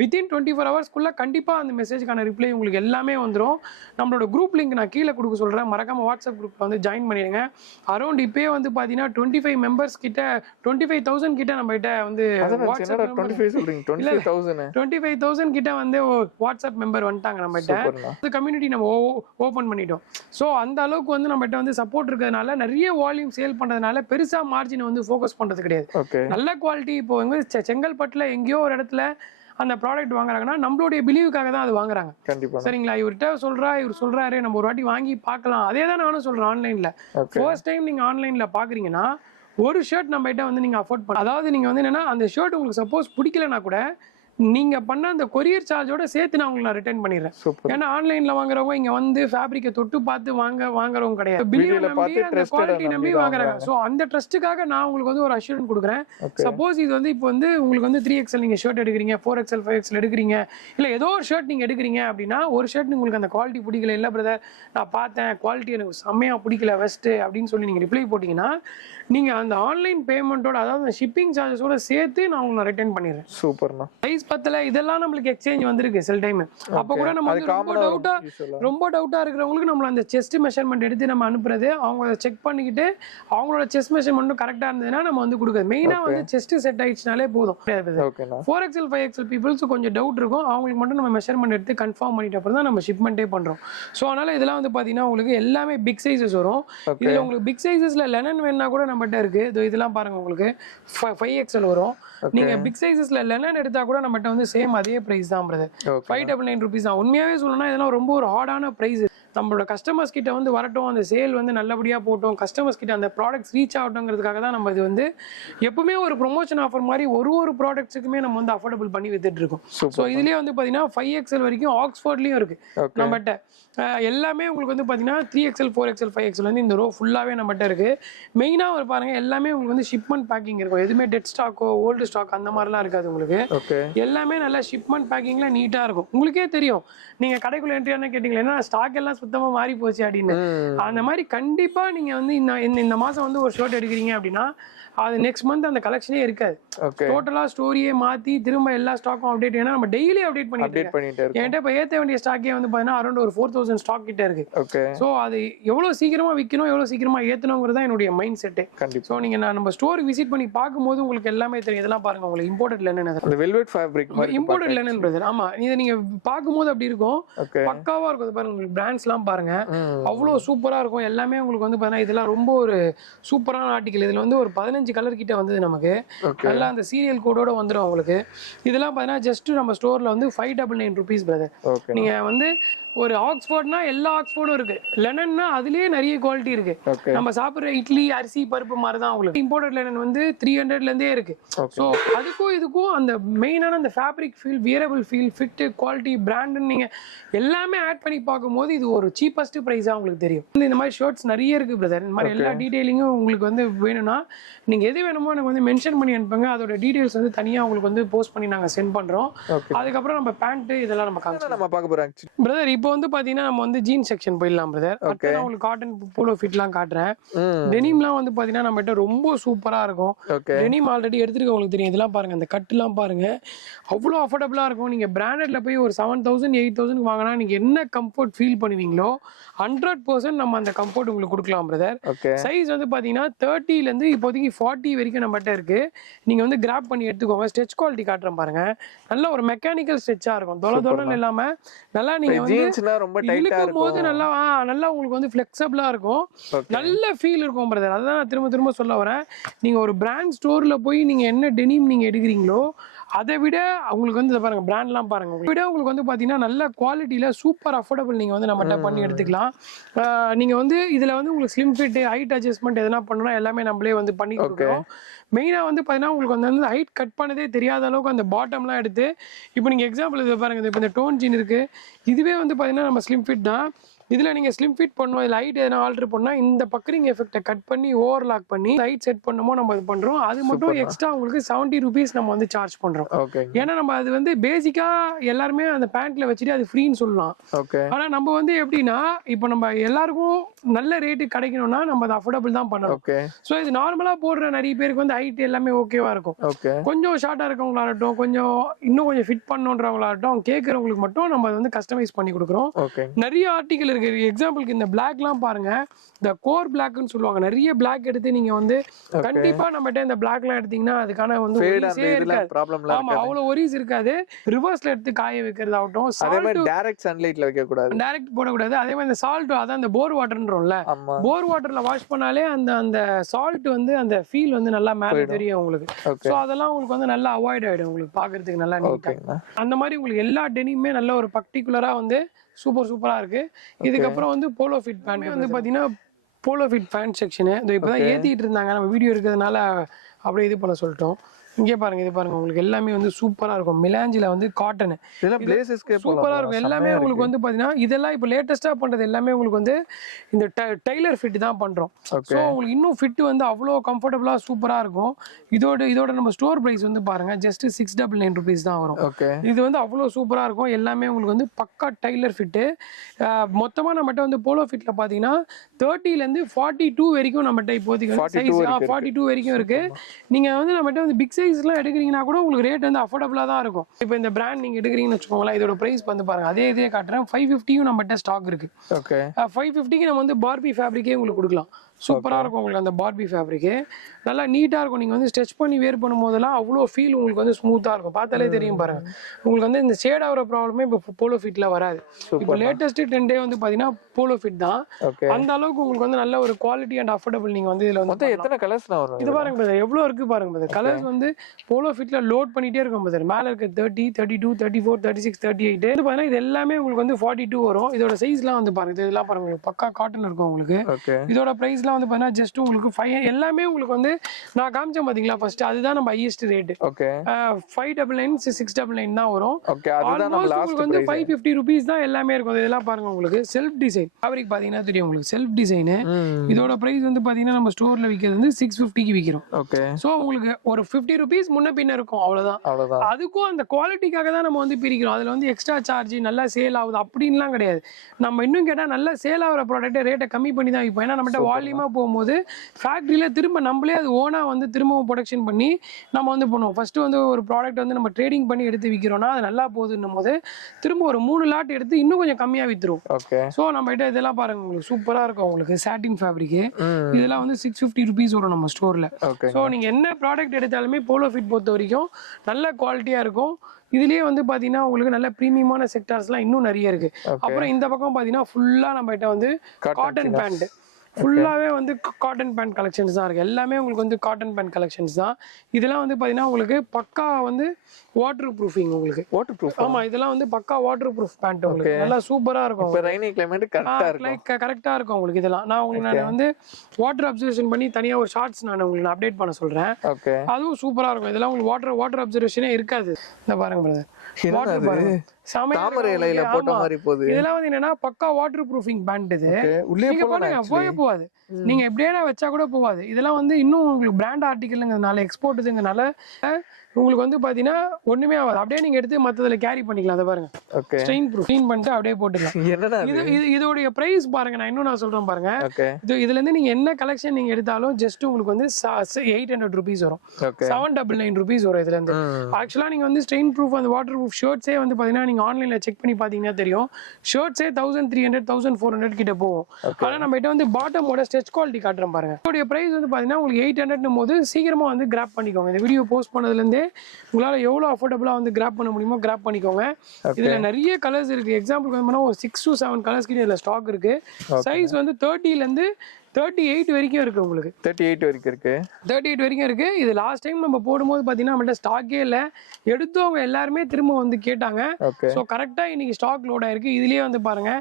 வித்தின் 24 hours கண்டிப்பா அந்த மெசேஜ்க்கான ரிப்ளை உங்களுக்கு எல்லாமே வந்துடும். நம்மளோட குரூப் லிங்க் நான் கீழே கொடுக்க சொல்றேன், மறக்காம வாட்ஸ்அப் குரூப்ல வந்து ஜாயின் பண்ணிடுங்க. அரௌண்ட் இப்பே வந்து பாத்தீங்கன்னா 25 members கிட்ட 25,000 கிட்ட நம்ம கிட்ட வந்து 25,000 கிட்ட வந்து வாட்ஸ்அப் மெம்பர் வந்துட்டாங்க நம்ம கிட்ட. கம்யூனிட்டி நம்ம ஓபன் பண்ணிட்டோம். சோ அந்த அளவுக்கு வந்து நம்ம கிட்ட வந்து சப்போர்ட் இருக்கிறதுனால நிறைய வால்யூம் சேல் பண்றதுனால பெருசா மார்ஜின் வந்து ஃபோக்கஸ் பண்றது கிடையாது. நல்ல குவாலிட்டி. இப்போ செங்கல்பட்டுல எங்கேயோ ஒரு இடத்துல அந்த ப்ராடக்ட் வாங்குறாங்கன்னா நம்மளுடைய பிலீவுக்காக தான் அது வாங்குறாங்க. சரிங்களா, இவர்கிட்ட இவர் சொல்றாரு நம்ம ஒரு வாட்டி வாங்கி பார்க்கலாம். அதே தான் நானும் சொல்றேன். ஆன்லைன்ல ஃபர்ஸ்ட் டைம் நீங்க ஆன்லைன்ல பாக்குறீங்கன்னா ஒரு ஷர்ட் நம்ம கிட்ட வந்து நீங்க அஃபோர்ட் பண்ண, அதாவது நீங்க வந்து என்னன்னா அந்த ஷர்ட் உங்களுக்கு சப்போஸ் பிடிக்கலனா கூட நீங்க பண்ண அந்த கொரியர் சார்ஜோட சேர்த்து நான் உங்களுக்கு ரிட்டர்ன் பண்ணிடுறேன். சூப்பர். ஏன்னா ஆன்லைன்ல வாங்குறவங்க இங்க வந்து ஃபேப்ரிக்கை தொட்டு பார்த்து வாங்குறவங்க கிடையாது. பில்லியன் நம்பி பார்த்து அந்த trusted குவாலிட்டி நம்பி நம்பி தான் வாங்குறாங்க. வாங்குறாங்க. ஸோ அந்த ட்ரஸ்ட்டுக்காக நான் உங்களுக்கு வந்து ஒரு அஷூரன்ஸ் கொடுக்குறேன். Okay. சப்போஸ் இது வந்து இப்போ வந்து உங்களுக்கு வந்து 3XL நீங்க ஷர்ட் எடுக்கிறீங்க, 4XL 5XL எடுக்கிறீங்க, இல்ல ஏதோ ஒரு ஷர்ட் நீங்க எடுக்கிறீங்க அப்படின்னா ஒரு ஷர்ட் உங்களுக்கு அந்த குவாலிட்டி பிடிக்கல, இல்ல பிரதர் நான் பார்த்தேன் குவாலிட்டி எனக்கு செம்மையா பிடிக்கல வெஸ்ட் அப்படின்னு சொல்லி நீங்க ரிப்ளை போட்டீங்கன்னா நீங்க அந்த ஆன்லைன் பேமெண்ட்டோட அதாவது ஷிப்பிங் சார்ஜஸோட சேர்த்து நான் உங்களுக்கு ரிட்டர்ன் பண்ணிடுறேன். சூப்பர்ண்ணா. சைஸ் பத்தல இதெல்லாம் நம்மளுக்கு எக்ஸ்சேஞ்ச் வந்திருக்கு சில டைம். அப்ப கூட நம்ம வந்து ரொம்ப டவுட்டா இருக்கிறவங்களுக்கு நம்ம அந்த செஸ்ட் மெஷர்மெண்ட் எடுத்து நம்ம அனுப்புறது, அவங்க செக் பண்ணிக்கிட்டு அவங்களோட செஸ்ட் மெஷர்மெண்ட்டும் கரெக்டா இருந்ததுன்னா நம்ம வந்து கொடுக்குறது. மெயினா வந்து செஸ்ட் செட் ஆயிடுச்சுனாலே போதும். 4XL 5XL பீப்புள்ஸ் கொஞ்சம் டவுட் இருக்கும், அவங்களுக்கு மட்டும் நம்ம மெஷர்மெண்ட் எடுத்து கன்ஃபார்ம் பண்ணிட்ட அப்புறம் தான் நம்ம ஷிப்மெண்ட்டே பண்றோம். ஸோ அதனால இதெல்லாம் வந்து பாத்தீங்கன்னா உங்களுக்கு எல்லாமே பிக் சைஸஸ் வரும். இதுல உங்களுக்கு பிக் சைஸஸ்ல லெனன் வேணா கூட நம்மகிட்ட இருக்கு. இதெல்லாம் பாருங்க உங்களுக்கு 5XL வரும். நீங்க பிக் சைஸஸ்ல லெனன் எடுத்தா கூட நம்மகிட்ட வந்து சேம் அதே பிரைஸ் தான் பிரதர். 599 rupees தான். உண்மையாவே சொல்லணும்னா இதெல்லாம் ரொம்ப ஒரு ஹார்டான பிரைஸ். நம்மளோட கஸ்டமர்ஸ் கிட்ட வந்து வரட்டும், அந்த சேல் வந்து நல்லபடியா போட்டோம், கஸ்டமர்ஸ் கிட்ட அந்த ப்ராடக்ட்ஸ் ரீச் ஆகட்டும்ங்கிறதுக்காக தான் நம்ம இது வந்து எப்பவுமே ஒரு ப்ரொமோஷன் ஆஃபர் மாதிரி ஒரு ப்ராடக்ட்ஸுக்குமே நம்ம வந்து அஃபோர்டபுள் பண்ணி வித்துட்டு இருக்கோம். ஸோ இதுலயே வந்து பாத்தீங்கன்னா 5XL வரைக்கும் ஆக்ஸ்ஃபோர்ட்லயும் இருக்கு நம்மகிட்ட. எல்லாமே உங்களுக்கு வந்து பாத்தீங்கன்னா 3XL 4XL 5XL வந்து இந்த ரோ ஃபுல்லாவே நம்மகிட்ட இருக்கு. மெயினா ஒரு பாருங்க எல்லாமே உங்களுக்கு வந்து ஷிப்மெண்ட் பேக்கிங் இருக்கும். எதுவுமே டெட் ஸ்டாக்கோ ஓல்டு ஸ்டாக் அந்த மாதிரிலாம் இருக்காது உங்களுக்கு. எல்லாமே நல்லா ஷிப்மெண்ட் பேக்கிங்ல நீட்டா இருக்கும். உங்களுக்கே தெரியும் நீங்க கடைக்குள்ள என்ட்ரியான கேட்டீங்களா என்ன ஸ்டாக் எல்லாம் சுத்தமா மாறி போச்சு அப்படின்னு. அந்த மாதிரி கண்டிப்பா நீங்க வந்து இந்த மாசம் வந்து ஒரு ஷர்ட் எடுக்கிறீங்க அப்படின்னா அது நெக்ஸ்ட் மந்த் அந்த கலெக்ஷனே இருக்காது. டோட்டலா ஸ்டோரியே மாத்தி திரும்ப எல்லா ஸ்டாக்கும் அப்டேட். ஏன்னா நம்ம டெய்லி அப்டேட் பண்ணிட்டு இருக்கோம். என்கிட்ட இப்போ ஏற்ற வேண்டிய ஸ்டாக்கே வந்து பாத்தீங்கன்னா அரௌண்ட் ஒரு 4000 ஸ்டாக் கிட்ட இருக்கு. ஸோ அது எவ்வளவு சீக்கிரமா விற்கணும், எவ்வளவு சீக்கிரமா ஏத்தணுங்கிறதா என்னுடைய மைண்ட் செட்டு. ஸோ நீங்க நம்ம ஸ்டோருக்கு விசிட் பண்ணி பார்க்கும்போது உங்களுக்கு எல்லாமே தெரியும். இதெல்லாம் பாருங்க உங்களுக்கு imported linen, velvet fabric imported linen brother. ஆமா இதை நீங்க பார்க்கும்போது அப்படி இருக்கும், பக்காவா இருக்கும். பாருங்க உங்களுக்கு பிராண்ட்ஸ் எல்லாம் பாருங்க அவ்வளவு சூப்பரா இருக்கும். எல்லாமே உங்களுக்கு வந்து பாத்தீங்கன்னா இதெல்லாம் ரொம்ப ஒரு சூப்பரான ஆர்டிகல். இதுல வந்து ஒரு 15 கலர் கிட்ட வந்தது நமக்கு. நல்லா அந்த சீரியல் கோடோட வந்துடும் உங்களுக்கு. இதெல்லாம் பாத்தீங்கன்னா ஜஸ்ட் நம்ம ஸ்டோர்ல வந்து 599 rupees பிரதர். நீங்க வந்து ஒரு ஆக்ஸ்போர்ட்னா எல்லா ஆக்ஸ்போர்டும் இருக்கு. லெனன்னா அதுலயே நிறைய குவாலிட்டி இருக்கு. நம்ம சாப்பிடுற இட்லி அரிசி பருப்பு மாதிரி தான் உங்களுக்கு. இம்போர்ட்டட் லெனன் வந்து 300ல இருந்தே இருக்கு. ஸோ அதுக்கும் இதுக்கும் அந்த மெயினான அந்த fabric feel, wearable feel, fit, quality, brand நீங்க எல்லாமே ஆட் பண்ணி பார்க்கும்போது இது ஒரு சீப்பஸ்ட் பிரைஸா உங்களுக்கு தெரியும். இந்த மாதிரி ஷர்ட்ஸ் நிறைய இருக்கு பிரதர். இந்த மாதிரி எல்லா டீடைலிங்கும் உங்களுக்கு வந்து வேணும்னா நீங்க எது வேணுமோ எனக்கு வந்து மென்ஷன் பண்ணி அனுப்புங்க. அதோட டீடைல்ஸ் வந்து தனியா உங்களுக்கு வந்து போஸ்ட் பண்ணி நாங்க சென்ட் பண்றோம். அதுக்கப்புறம் நம்ம பேண்ட் இதெல்லாம் நம்ம பார்க்க போறோம் பிரதர். இப்போ வந்து பாத்தீங்கன்னா நம்ம வந்து ஜீன் செக்ஷன் போயிடலாம் பிரதர். நான் உங்களுக்கு காட்டன் போலோ ஃபிட்லாம் காட்டுறேன். டெனிம்லாம் வந்து பாத்தீங்கன்னா நம்ம கிட்ட ரொம்ப சூப்பரா இருக்கும். டெனிம் ஆல்ரெடி எடுத்துருக்க உங்களுக்கு தெரியும். இதெல்லாம் பாருங்க, அந்த கட்டுலாம் பாருங்க அவ்வளோ அஃபோர்டபுளா இருக்கும். நீங்க பிராண்டட்ல போய் ஒரு 7000 8000 வாங்கினா நீங்க என்ன கம்ஃபர்ட் ஃபீல் பண்ணுவீங்களோ 100% நம்ம அந்த கம்ஃபர்ட் உங்களுக்கு கொடுக்கலாம் பிரதர். சைஸ் வந்து பாத்தீங்கன்னா 30ல இருந்து இப்போதைக்கு 40 வரைக்கும் நம்மகிட்ட இருக்கு. நீங்க வந்து கிராப் பண்ணி எடுத்துக்கோங்க. ஸ்ட்ரெச் குவாலிட்டி காட்டுறேன் பாருங்க. நல்ல ஒரு மெக்கானிக்கல் ஸ்ட்ரெச்சா இருக்கும். தொலை இல்லாம நல்லா நீங்க வந்து ரொம்ப டைட்டா இருக்கும் போது நல்லா உங்களுக்கு வந்து ஃபிளெக்சிபிளா இருக்கும். நல்ல ஃபீல் இருக்கும் பிரதர். அதான் நான் திரும்ப சொல்ல வரேன். நீங்க ஒரு பிராண்ட் ஸ்டோர்ல போய் நீங்க என்ன டெனிம் நீங்க எடுக்கிறீங்களோ அதை விட உங்களுக்கு வந்து பாருங்க பிராண்ட்லாம் பாருங்க விட உங்களுக்கு வந்து பாத்தீங்கன்னா நல்ல குவாலிட்டியில சூப்பர் அஃபோர்டபுள் நீங்க வந்து நம்மகிட்ட பண்ணி எடுத்துக்கலாம். நீங்க வந்து இதுல வந்து உங்களுக்கு ஸ்லிம் ஃபிட், ஹைட் அட்ஜஸ்ட்மெண்ட் எதனா பண்ணணும் எல்லாமே நம்மளே வந்து பண்ணி கொடுக்குறோம். மெயினா வந்து பாத்தீங்கன்னா உங்களுக்கு வந்து ஹைட் கட் பண்ணதே தெரியாத அளவுக்கு அந்த பாட்டம்லாம் எடுத்து இப்போ நீங்க எக்ஸாம்பிள் இதை பாருங்க. இப்போ இந்த டோன் ஜீன் இருக்கு, இதுவே வந்து பாத்தீங்கன்னா நம்ம ஸ்லிம் ஃபிட் தான். இதுல நீங்க ஸ்லிம் ஃபிட் பண்ணணும், இதுல ஹைட் எதனா ஆல்டர் பண்ணா இந்த பக்கரிங் எஃபெக்ட்டை கட் பண்ணி ஓவர்லாக் பண்ணி ஹைட் செட் பண்ணுமோ நம்ம இது பண்றோம். அது மட்டும் எக்ஸ்ட்ரா உங்களுக்கு 70 rupees நம்ம வந்து சார்ஜ் பண்றோம். ஏன்னா நம்ம அது வந்து பேசிக்கா எல்லாருமே அந்த பேண்ட்ல வச்சுட்டு அது ஃப்ரீன்னு சொல்லலாம். ஆனா நம்ம வந்து எப்படின்னா இப்போ நம்ம எல்லாருக்கும் நல்ல ரேட்டு கிடைக்கணும்னா நம்ம அது அஃபோர்டபுள் தான் பண்ணணும். ஸோ இது நார்மலா போடுற நிறைய பேருக்கு வந்து ஹைட் எல்லாமே ஓகேவா இருக்கும். கொஞ்சம் ஷார்ட்டா இருக்கவங்களாகட்டும், இன்னும் கொஞ்சம் ஃபிட் பண்ணுன்றவங்களாகட்டும், கேட்கறவங்களுக்கு மட்டும் நம்ம வந்து கஸ்டமைஸ் பண்ணி கொடுக்குறோம். நிறைய ஆர்டிகல் எக்ஸாம்பிளுக்கு இந்த பிளாக்லாம் பாருங்க, இந்த கோர் பிளாக்னு சொல்லுவாங்க. நிறைய பிளாக் எடுத்து நீங்க வந்து கண்டிப்பா நம்மகிட்ட இந்த பிளாக்லாம் எடுத்தீங்கன்னா அதுக்கான வந்து ஆமா அவ்வளவு ஒரீஸ் இருக்காது. ரிவர்ஸ்ல எடுத்து காய வைக்கிறதாகட்டும், டைரக்ட் சன்லைட்ல வைக்க கூடாது, டைரக்ட் போடக்கூடாது. அதே மாதிரி இந்த சால்ட், அதான் இந்த போர் வாட்டர்ன்றோம்ல, போர் வாட்டர்ல வாஷ் பண்ணாலே அந்த சால்ட் வந்து அந்த ஃபீல் வந்து நல்லா மேல தெரியும் உங்களுக்கு. ஸோ அதெல்லாம் உங்களுக்கு வந்து நல்லா அவாய்ட் ஆயிடும், உங்களுக்கு பாக்குறதுக்கு நல்லா நீட்டா. அந்த மாதிரி உங்களுக்கு எல்லா டெனிமே நல்ல ஒரு பர்டிகுலரா வந்து சூப்பரா இருக்கு. இதுக்கப்புறம் வந்து போலோ ஃபிட் பேண்ட் வந்து பாத்தீங்கன்னா போலோ ஃபிட் பேண்ட் செக்ஷனு இப்பதான் ஏத்திட்டு இருந்தாங்க. நம்ம வீடியோ இருக்கிறதுனால அப்படியே இது பண்ண சொல்லிட்டோம். இங்கே பாருங்க, இது பாருங்க, உங்களுக்கு எல்லாமே வந்து சூப்பரா இருக்கும். மிலாஞ்சில வந்து காட்டன் இதெல்லாம் பிளேசஸ்க்கே சூப்பரா இருக்கும். எல்லாமே உங்களுக்கு வந்து பாத்தீங்கன்னா இதெல்லாம் இப்போ லேட்டஸ்டா பண்றது எல்லாமே உங்களுக்கு வந்து இந்த டைலர் ஃபிட் தான் பண்றோம். ஸோ உங்களுக்கு இன்னும் ஃபிட் வந்து அவ்வளோ கம்ஃபர்டபுளா சூப்பரா இருக்கும். இதோட நம்ம ஸ்டோர் பிரைஸ் வந்து பாருங்க ஜஸ்ட் 699 rupees தான் வரும். ஓகே. இது வந்து அவ்வளோ சூப்பரா இருக்கும். எல்லாமே உங்களுக்கு வந்து பக்கா டைலர் ஃபிட்டு. மொத்தமா நம்மகிட்ட வந்து போலோ ஃபிட்ல பாத்தீங்கன்னா 30 ல இருந்து 42 வரைக்கும் நம்மகிட்ட இப்போதைக்கு சைஸ் 42 வரைக்கும் இருக்கு. நீங்க வந்து நம்மகிட்ட வந்து பிக் சைஸ்லாம் எடுக்கிறீங்கன்னா கூட உங்களுக்கு ரேட் வந்து அஃபோர்டபுளா தான் இருக்கும். இப்போ இந்த பிராண்ட் நீங்க எடுக்கிறீங்கன்னு வச்சுக்கோங்களேன், இதோட பிரைஸ் வந்து பாருங்க இதே காட்டுறேன். 550 நம்மகிட்ட ஸ்டாக் இருக்கு. ஓகே. 550க்கு நம்ம வந்து பார்பி ஃபேப்ரிக்கே உங்களுக்கு கொடுக்கலாம். சூப்பரா இருக்கும் உங்களுக்கு அந்த பார்பி ஃபேப்ரிக்கு. நல்லா நீட்டா இருக்கும். நீங்க வந்து ஸ்ட்ரெச் பண்ணி வேர் பண்ணும்போதெல்லாம் அவ்வளோ ஃபீல் உங்களுக்கு வந்து ஸ்மூத்தா இருக்கும். பார்த்தாலே தெரியும் பாருங்க. உங்களுக்கு வந்து இந்த ஷேட் ஆகிற ப்ராப்ளமே இப்போ போலோ ஃபிட்ல வராது. இப்போ லேட்டஸ்ட் ட்ரெண்டே வந்து பாத்தீங்கன்னா போலோ ஃபிட் தான். அந்த அளவுக்கு உங்களுக்கு வந்து நல்ல ஒரு குவாலிட்டி அண்ட் அஃபோர்டபுள். நீங்க வந்து இதுல வந்து எத்தனை கலர்ஸ் வரும்? இது பாருங்க பிரதர், எவ்வளவு இருக்கு பாருங்க பிரதர். கலர்ஸ் வந்து போலோ ஃபிட்ல லோட் பண்ணிட்டே இருக்கும் பிரதர். மேல இருக்க 30, 32, 34, 36, 38 இது பாத்தீங்கன்னா இது எல்லாமே உங்களுக்கு வந்து 42 வரும். இதோட சைஸ்லாம் வந்து பாருங்க. இதெல்லாம் பாருங்க பக்கா காட்டன் இருக்கும் உங்களுக்கு. இதோட பிரைஸ்லாம் வந்து பாத்தீங்கன்னா ஜஸ்ட் உங்களுக்கு 5 எல்லாமே உங்களுக்கு வந்து நான் காமிச்சேன் பாத்தீங்களா ஃபர்ஸ்ட், அதுதான் நம்ம ஹையஸ்ட் ரேட். ஓகே. 599 699 தான் வரும். ஓகே. அதுதான் நம்ம லாஸ்ட் வந்து 550 rupees தான் எல்லாமே இருக்கும். இதெல்லாம் பாருங்க உங்களுக்கு செல்ஃப் டிசைன் ஃபேப்ரிக் பாத்தீங்கன்னா தெரியும் உங்களுக்கு செல்ஃப் டிசைன். இதோட பிரைஸ் வந்து பாத்தீங்கன்னா நம்ம ஸ்டோர்ல விக்கிறது வந்து 650க்கு விக்கிறோம். ஓகே. சோ உங்களுக்கு ஒரு 50 rupees முன்ன பின்ன இருக்கும், அவ்வளவுதான். அதுக்கும் அந்த குவாலிட்டிக்காக தான் நம்ம வந்து பிரிக்கிறோம். அதுல வந்து எக்ஸ்ட்ரா சார்ஜ் நல்லா சேல் ஆகுது அப்படின்லாம் கிடையாது. நம்ம இன்னும் கேட்டா நல்லா சேல் ஆகிற ப்ராடக்ட்டை ரேட்டை கம்மி பண்ணி தான் விற்போம். ஏன்னா நம்மகிட்ட வால்யூமா போகும்போது ஃபேக்டரியில திரும்ப நம்மளே அது ஓனா வந்து திரும்பவும் ப்ரொடக்ஷன் பண்ணி நம்ம வந்து பண்ணுவோம். ஃபர்ஸ்ட் வந்து ஒரு ப்ராடக்ட் வந்து நம்ம ட்ரேடிங் பண்ணி எடுத்து விற்கிறோம்னா அது நல்லா போகுதுன்னும் போது திரும்ப ஒரு 3 லாட் எடுத்து இன்னும் கொஞ்சம் கம்மியா வித்துருவோம். ஓகே. ஸோ நம்ம கிட்ட இதெல்லாம் பாருங்க உங்களுக்கு சூப்பரா இருக்கும். உங்களுக்கு சாட்டின் ஃபேப்ரிக் இதெல்லாம் வந்து 650 rupees வரும் நம்ம ஸ்டோர்ல. ஸோ நீங்க என்ன ப்ராடக்ட் எடுத்தாலுமே போலோ ஃபிட் பொறுத்த வரைக்கும் நல்ல குவாலிட்டியா இருக்கும். இதுலயே வந்து பாத்தீங்கன்னா உங்களுக்கு நல்ல பிரீமியமான செக்டார்ஸ்லாம் இன்னும் நிறைய இருக்கு. அப்புறம் இந்த பக்கம் பாத்தீங்கன்னா ஃபுல்லா நம்ம கிட்ட வந்து காட்டன் பேண்ட் ஃபுல்லாவே வந்து காட்டன் பேண்ட் கலெக்ஷன்ஸ் தான் இருக்கு. எல்லாமே உங்களுக்கு வந்து காட்டன் பேண்ட் கலெக்ஷன்ஸ் தான். இதெல்லாம் வந்து பாத்தீங்கன்னா உங்களுக்கு பக்கா வந்து வாட்டர் ப்ரூஃபிங். உங்களுக்கு வாட்டர் ப்ரூஃப். ஆமா, இதெல்லாம் வந்து பக்கா வாட்டர் ப்ரூஃப் பேண்ட். உங்களுக்கு நல்லா சூப்பரா இருக்கும். இப்போ ரெய்னி கிளைமேட் கரெக்டா இருக்கும் உங்களுக்கு. இதெல்லாம் நான் வந்து வாட்டர் அப்சர்வேஷன் பண்ணி தனியா ஒரு ஷார்ட்ஸ் நான் உங்களுக்கு அப்டேட் பண்ண சொல்றேன். ஓகே. அதுவும் சூப்பரா இருக்கும். இதெல்லாம் உங்களுக்கு வாட்டர் அப்சர்வேஷனே இருக்காது. இந்த பாருங்க பிரதர், வாட்டர் பாருங்க தாமரை இலையில போட்ட மாதிரி போகுது. இதெல்லாம் வந்து என்னன்னா பக்கா வாட்டர் ப்ரூஃபிங் பேண்ட். இது நீங்க பாருங்க போகாது. நீங்க எப்படியே வச்சா கூட போகாது. இதெல்லாம் வந்து இன்னும் உங்களுக்கு பிராண்ட் ஆர்டிகல்ங்கிறதுனால எக்ஸ்போர்ட்டுங்கிறதுனால உங்களுக்கு வந்து பாத்தீங்கன்னா ஒண்ணுமே ஆகாது. அப்படியே நீங்க எடுத்து மத்ததுல கேரி பண்ணிக்கலாம். அதை பாருங்க ஸ்ட்ரெயின் ப்ரூஃப் க்ளீன் பண்ணிட்டு அப்படியே போட்டுக்கலாம். இதோட பிரைஸ் பாருங்க, நான் சொல்றேன் பாருங்க. இதுல இருந்து நீங்க என்ன கலெக்ஷன் நீங்க எடுத்தாலும் ஜஸ்ட் உங்களுக்கு வந்து 800 rupees வரும். 799 rupees வரும் இதுல இருந்து. ஆக்சுவலா நீங்க வந்து ஸ்ட்ரெயின் ப்ரூஃப் அந்த வாட்டர் ப்ரூஃப் ஷர்ட்ஸே வந்து பாத்தீங்கன்னா நீங்க ஆன்லைன்ல செக் பண்ணி பாத்தீங்கன்னா தெரியும். ஷர்ட்ஸே 1300 1400 கிட்ட போகும். ஆனா நம்ம கிட்ட வந்து பாட்டமோட ஸ்ட்ரெச் குவாலிட்டி காட்டுறேன் பாருங்க. இதோட பிரைஸ் வந்து பாத்தீங்கன்னா உங்களுக்கு 800 போது சீக்கிரமா வந்து கிராப் பண்ணிக்கோங்க. இந்த வீடியோ போஸ்ட் பண்ணதுல இருந்து உங்களால எவ்வளவு அஃபோர்டபுளா வந்து கிராப் பண்ண முடியுமோ கிராப் பண்ணிக்கோங்க. இதுல நிறைய கலர்ஸ் இருக்கு. எக்ஸாம்பிள் வந்து ஒரு 6 to 7 கலர்ஸ் கிட்ட இதுல ஸ்டாக் இருக்கு. சைஸ் வந்து 30 ல இருந்து 38 வரைக்கும் இருக்கு. உங்களுக்கு 38 வரைக்கும் இருக்கு. இது லாஸ்ட் டைம் நம்ம போடும்போது பாத்தீங்கன்னா நம்மள்ட்ட ஸ்டாக்கே இல்ல. எடுத்தவங்க எல்லாருமே திரும்ப வந்து கேட்டாங்க. சோ கரெக்டா இன்னைக்கு ஸ்டாக் லோட் ஆயிருக்கு. இதுலயே வந்து பாருங்க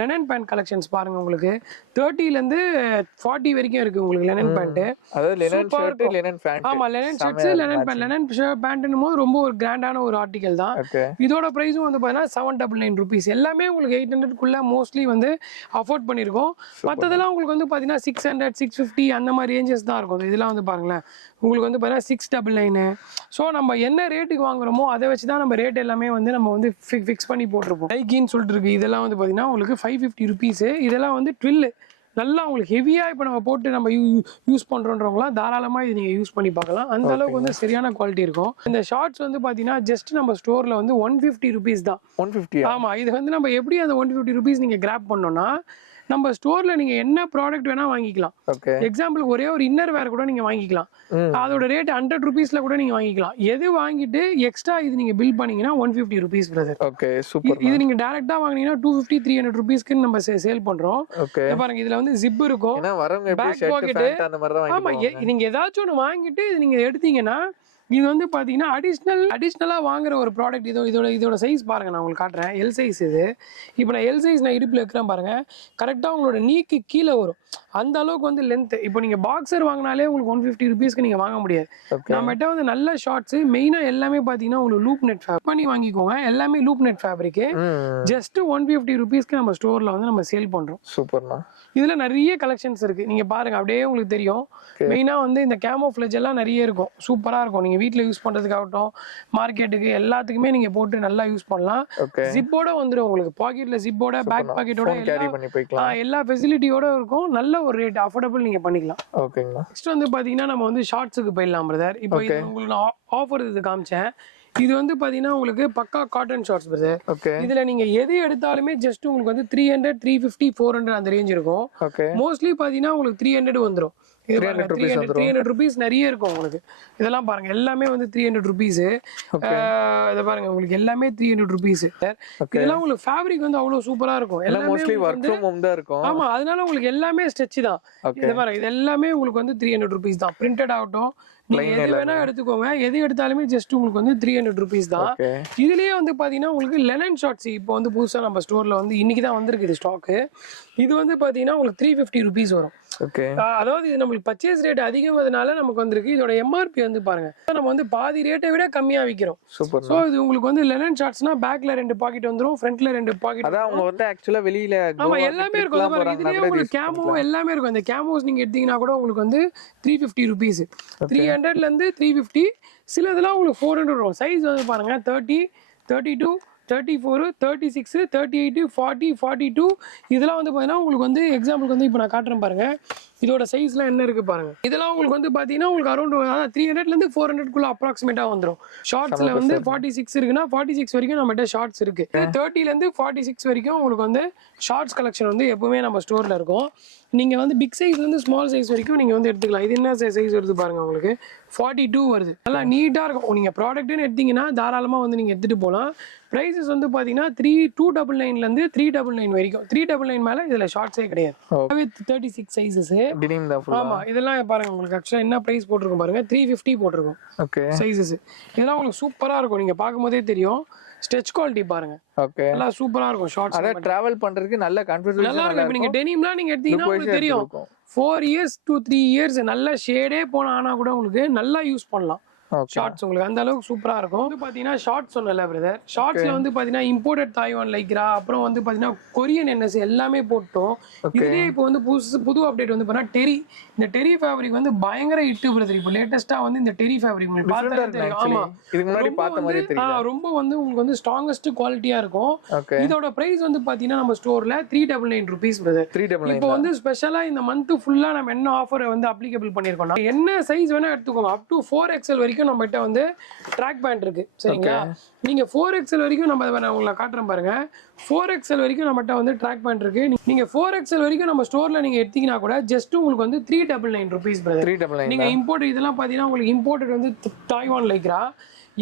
லெனன் பேண்ட் கலெக்ஷன்ஸ் பாருங்க. உங்களுக்கு 30 ல இருந்து 40 வரைக்கும் இருக்கு உங்களுக்கு லெனன் பேண்ட். அதாவது லெனன் ஷர்ட் லெனன் பேண்ட். ஆமா, linen shirts linen pant. Linen பேண்ட்னும் போது ரொம்ப ஒரு கிராண்டான ஒரு ஆர்டிகல் தான். இதோட பிரைஸும் வந்து பாத்தீங்கன்னா 799 rupees. எல்லாமே உங்களுக்கு 800 குள்ள மோஸ்ட்லி வந்து அஃபோர்ட் பண்ணிருக்கோம். மத்ததெல்லாம் உங்களுக்கு வந்து பாத்தீங்கன்னா 600 650 அந்த மாதிரி ரேஞ்சஸ் தான் இருக்கும். இதெல்லாம் வந்து பாருங்களேன் உங்களுக்கு வந்து பாத்தீங்கன்னா 699. ஸோ நம்ம என்ன ரேட்டுக்கு வாங்குறோமோ அதை வச்சு தான் நம்ம ரேட் எல்லாமே வந்து நம்ம வந்து ஃபிக்ஸ் பண்ணி போட்டிருப்போம். லைக்கின்னு சொல்லிட்டு இருக்கு. இதெல்லாம் வந்து பாத்தீங்கன்னா உங்களுக்கு 550 rupees. இதெல்லாம் வந்து ட்வில் நல்லா உங்களுக்கு ஹெவியா இப்போ நம்ம போட்டு நம்ம யூஸ் பண்றோன்றவங்களாம் தாராளமா இது நீங்க யூஸ் பண்ணி பார்க்கலாம். அந்த அளவுக்கு வந்து சரியான குவாலிட்டி இருக்கும். இந்த ஷார்ட்ஸ் வந்து பாத்தீங்கன்னா ஜஸ்ட் நம்ம ஸ்டோர்ல வந்து 150 rupees தான். 150. ஆமா, இது வந்து நம்ம எப்படி அந்த 150 rupees நீங்க கிராப் பண்ணோம்னா நம்ம ஸ்டோர்ல நீங்க என்ன ப்ராடக்ட் வேணா வாங்கிக்கலாம். எக்ஸாம்பிள் ஒரே ஒரு இன்னர் வேர் கூட நீங்க வாங்கிக்கலாம். அதோட ரேட் 100 rupeesல கூட நீங்க வாங்கிக்கலாம். எது வாங்கிட்டு எக்ஸ்ட்ரா இது நீங்க பில் பண்ணீங்கன்னா 150 rupees பிரதர். Okay, super. இது நீங்க டைரக்டா வாங்குனீங்கன்னா 250 300 rupeesக்கு நம்ம சேல் பண்றோம். பாருங்க இதுல வந்து ஜிப் இருக்கும், பேக் பாக்கெட் அந்த மாதிரி தான். ஆமா, நீங்க ஏதாச்சும் ஒன்னு வாங்கிட்டு இது நீங்க எடுத்தீங்கன்னா இது வந்து பார்த்தீங்கன்னா அடிஷ்னலாக வாங்குற ஒரு ப்ராடக்ட். இதோட சைஸ் பாருங்க, நான் உங்களுக்கு காட்டுறேன். எல் சைஸ் இது. இப்போ நான் எல் சைஸ் நான் இடுப்பில் வைக்கிறேன் பாருங்க, கரெக்டாக உங்களோட நீக்கு கீழே வரும். அந்த அளவுக்கு வந்து லென்த். இப்போ நீங்கள் பாக்ஸர் வாங்கினாலே உங்களுக்கு 150 ருபீஸ்க்கு நீங்கள் வாங்க முடியாது. நம்மகிட்ட வந்து நல்ல ஷார்ட்ஸ் மெயினாக எல்லாமே பார்த்தீங்கன்னா உங்களுக்கு லூப் நெட் ஃபேப்ரிக் பண்ணி வாங்கிக்கோங்க. எல்லாமே லூப் நெட் ஃபேப்ரிக். ஜஸ்ட் 150 ருபீஸ்க்கு நம்ம ஸ்டோரில் வந்து நம்ம சேல் பண்ணுறோம். சூப்பர்ண்ணா. இதில் நிறைய கலெக்ஷன்ஸ் இருக்குது, நீங்கள் பாருங்கள் அப்படியே உங்களுக்கு தெரியும். மெயினாக வந்து இந்த கேமோஃப்ளேஜ் எல்லாம் நிறைய இருக்கும், சூப்பராக இருக்கும். நீங்கள் வீட்டில் யூஸ் பண்ணுறதுக்காகட்டும், மார்க்கெட்டுக்கு எல்லாத்துக்குமே நீங்கள் போட்டு நல்லா யூஸ் பண்ணலாம். ஜிப்போட வந்துடும் உங்களுக்கு, பாக்கெட்டில் ஜிப்போட, பேக் பாக்கெட்டோட எல்லா ஃபெசிலிட்டியோட இருக்கும். நல்ல ஒரு ரேட், அஃபோர்டபுள் நீங்கள் பண்ணிக்கலாம். ஓகேங்களா. நெக்ஸ்ட் வந்து பார்த்தீங்கன்னா நம்ம வந்து ஷார்ட்ஸுக்கு போயிடலாம் பிரதர். இப்போ இது உங்களுக்கு நான் ஆஃபர் இது காமிச்சேன். இது வந்து பாத்தீங்கன்னா உங்களுக்கு பக்கா காட்டன் ஷார்ட்ஸ் பிரதர். இதுல நீங்க எது எடுத்தாலுமே ஜஸ்ட் உங்களுக்கு வந்து 300, 350, 400 அந்த ரேஞ்ச் இருக்கும். மோஸ்ட்லி பாத்தீங்கன்னா உங்களுக்கு 300 வந்துடும். 300 ருபீஸ் நிறைய இருக்கும் உங்களுக்கு. இதெல்லாம் பாருங்க, எல்லாமே வந்து 300 ருபீஸ். இதை பாருங்க, உங்களுக்கு எல்லாமே 300 ருபீஸ். இதெல்லாம் உங்களுக்கு ஃபேப்ரிக் வந்து அவ்வளவு சூப்பரா இருக்கும். ஆமா, அதனால உங்களுக்கு எல்லாமே ஸ்டிச் தான். இது பாருங்க, இது எல்லாமே உங்களுக்கு வந்து 300 ருபீஸ் தான். பிரிண்டட் ஆகட்டும், நீங்க எது வேணா எடுத்துக்கோங்க. எது எடுத்தாலுமே ஜஸ்ட் உங்களுக்கு வந்து 300 ருபீஸ் தான். இதுலயே வந்து பாத்தீங்கன்னா உங்களுக்கு லெனன் ஷார்ட்ஸ் இப்போ வந்து புதுசா நம்ம ஸ்டோர்ல வந்து இன்னைக்கு தான் வந்திருக்கு இது ஸ்டாக்கு. இது வந்து பாத்தீங்கன்னா உங்களுக்கு 350 ருபீஸ் வரும். அதாவது இது நம்மளுக்கு பர்ச்சேஸ் ரேட் அதிகமானதுனால நமக்கு வந்திருக்கு. இதோட எம்ஆர்பி வந்து பாருங்க, நம்ம வந்து பாதி ரேட்டை விட கம்மியா விக்கிறோம். சோ இது உங்களுக்கு வந்து லெனன் ஷார்ட்ஸ்னா பேக்ல 2 பாக்கெட் வந்துரும், ஃப்ரண்ட்ல 2 பாக்கெட். அதான் அவங்க வந்து एक्चुअली வெளியில ஆமா எல்லாமே இருக்கும். பாருங்க, இதுலயே உங்களுக்கு கேமோ எல்லாமே இருக்கும். இந்த கேமோஸ் நீங்க எடுத்தீங்கன்னா கூட உங்களுக்கு வந்து 350 ருபீஸ். 300ல இருந்து 350. சில இதெல்லாம் உங்களுக்கு 400 வரும். சைஸ் வந்து பாருங்க 30, 32, 34, 36, 38, 40, 42. இதெல்லாம் வந்து பார்த்தீங்கன்னா உங்களுக்கு வந்து எக்ஸாம்பிளுக்கு வந்து இப்போ நான் காட்டுறேன் பாருங்க. இதோட சைஸ்லாம் என்ன இருக்கு பாருங்க. இதெல்லாம் உங்களுக்கு வந்து பார்த்தீங்கன்னா உங்களுக்கு அரௌண்ட் 300லேருந்து 400க்குள்ள அப்ராக்சிமேட்டாக வந்துடும். ஷார்ட்ஸில் வந்து 46 இருக்குன்னா 46 வரைக்கும் நம்மகிட்ட ஷார்ட்ஸ் இருக்கு. 30லேருந்து 46 வரைக்கும் உங்களுக்கு வந்து ஷார்ட்ஸ் கலெக்ஷன் வந்து எப்பவுமே நம்ம ஸ்டோரில் இருக்கும். நீங்கள் வந்து பிக் சைஸ்லேருந்து ஸ்மால் சைஸ் வரைக்கும் நீங்கள் வந்து எடுத்துக்கலாம். இது என்ன சைஸ் வருது பாருங்க, உங்களுக்கு 42 வருது. நல்லா நீட்டாக இருக்கும். நீங்கள் ப்ராடக்ட்னு எடுத்தீங்கன்னா தாராளமாக வந்து நீங்கள் எடுத்துகிட்டு போகலாம். ப்ரைஸஸ் வந்து பார்த்தீங்கன்னா 299லேருந்து 399 வரைக்கும். 399 மேலே இதில் ஷார்ட்ஸே கிடையாது. 36 சைஸஸ். ஆமா, இதெல்லாம் பாருங்க உங்களுக்கு ஆக்சுவலா என்ன பிரைஸ் போட்டிருக்கும் பாருங்க, 350 போட்டிருக்கும். சைஸஸ் இதெல்லாம் உங்களுக்கு சூப்பரா இருக்கும். நீங்க பாக்கும்போதே தெரியும். ஸ்ட்ரெச் குவாலிட்டி பாருங்க, நல்லா சூப்பரா இருக்கும். ஷார்ட்ஸ் அத டிராவல் பண்றதுக்கு நல்ல கம்ஃபர்ட்டபிள் நல்லா இருக்கும். இப்போ நீங்க டெனிம்லாம் நீங்க எடுத்தீங்கன்னா உங்களுக்கு தெரியும் 4 years to 3 years நல்ல ஷேடே போன ஆனா கூட உங்களுக்கு நல்லா யூஸ் பண்ணலாம். ஷார்ட்ஸ் உங்களுக்கு அந்த அளவுக்கு சூப்பரா இருக்கும். வந்து பாத்தீங்கன்னா ஷார்ட்ஸ் சொன்னல பிரதர், ஷார்ட்ஸ்ல வந்து பாத்தீங்கன்னா இம்போர்ட்டட் தாய்வான் லைக்ரா, அப்புறம் வந்து பாத்தீங்கன்னா கொரியன் என்எஸ் எல்லாமே போட்டோம். இதுலயே இப்போ வந்து புது அப்டேட் வந்து பாத்தீங்கன்னா டெரி. இந்த டெரி ஃபேப்ரிக் வந்து பயங்கர ஹிட் பிரதர். இப்போ லேட்டஸ்டா வந்து இந்த டெரி ஃபேப்ரிக் உங்களுக்கு பார்த்தா தெரியும். ஆமா, இதுக்கு முன்னாடி பார்த்த மாதிரி தெரியல. ரொம்ப வந்து உங்களுக்கு வந்து ஸ்ட்ராங்கஸ்ட் குவாலிட்டியா இருக்கும். இதோட பிரைஸ் வந்து பாத்தீங்கன்னா நம்ம ஸ்டோர்ல 399 ருபீஸ் பிரதர். இப்போ வந்து ஸ்பெஷலா இந்த மந்த் ஃபுல்லா நம்ம என்ன ஆஃபர் வந்து அப்ளிகபிள் பண்ணிருக்கோம். என்ன சைஸ் வேணா எடுத்துக்கோங்க. அப் டு 4XL வரைக்கும் நம்ம கிட்ட வந்து ட்ராக் பேண்ட் இருக்கு. சரிங்களா, நீங்க 4XL வரைக்கும் நம்ம உங்களை காட்டுறேன் பாருங்க. 4XL வரைக்கும் நம்மகிட்ட வந்து ட்ராக் பேண்ட் இருக்கு. நீங்க 4XL வரைக்கும் நம்ம ஸ்டோர்ல நீங்க எடுத்தீங்கன்னா கூட ஜஸ்ட் உங்களுக்கு வந்து 399 ருபீஸ் பிரதர். நீங்க இம்போர்ட் இதெல்லாம் பாத்தீங்கன்னா உங்களுக்கு இம்போர்ட்டட் வந்து தாய்வான் லைக்ரா,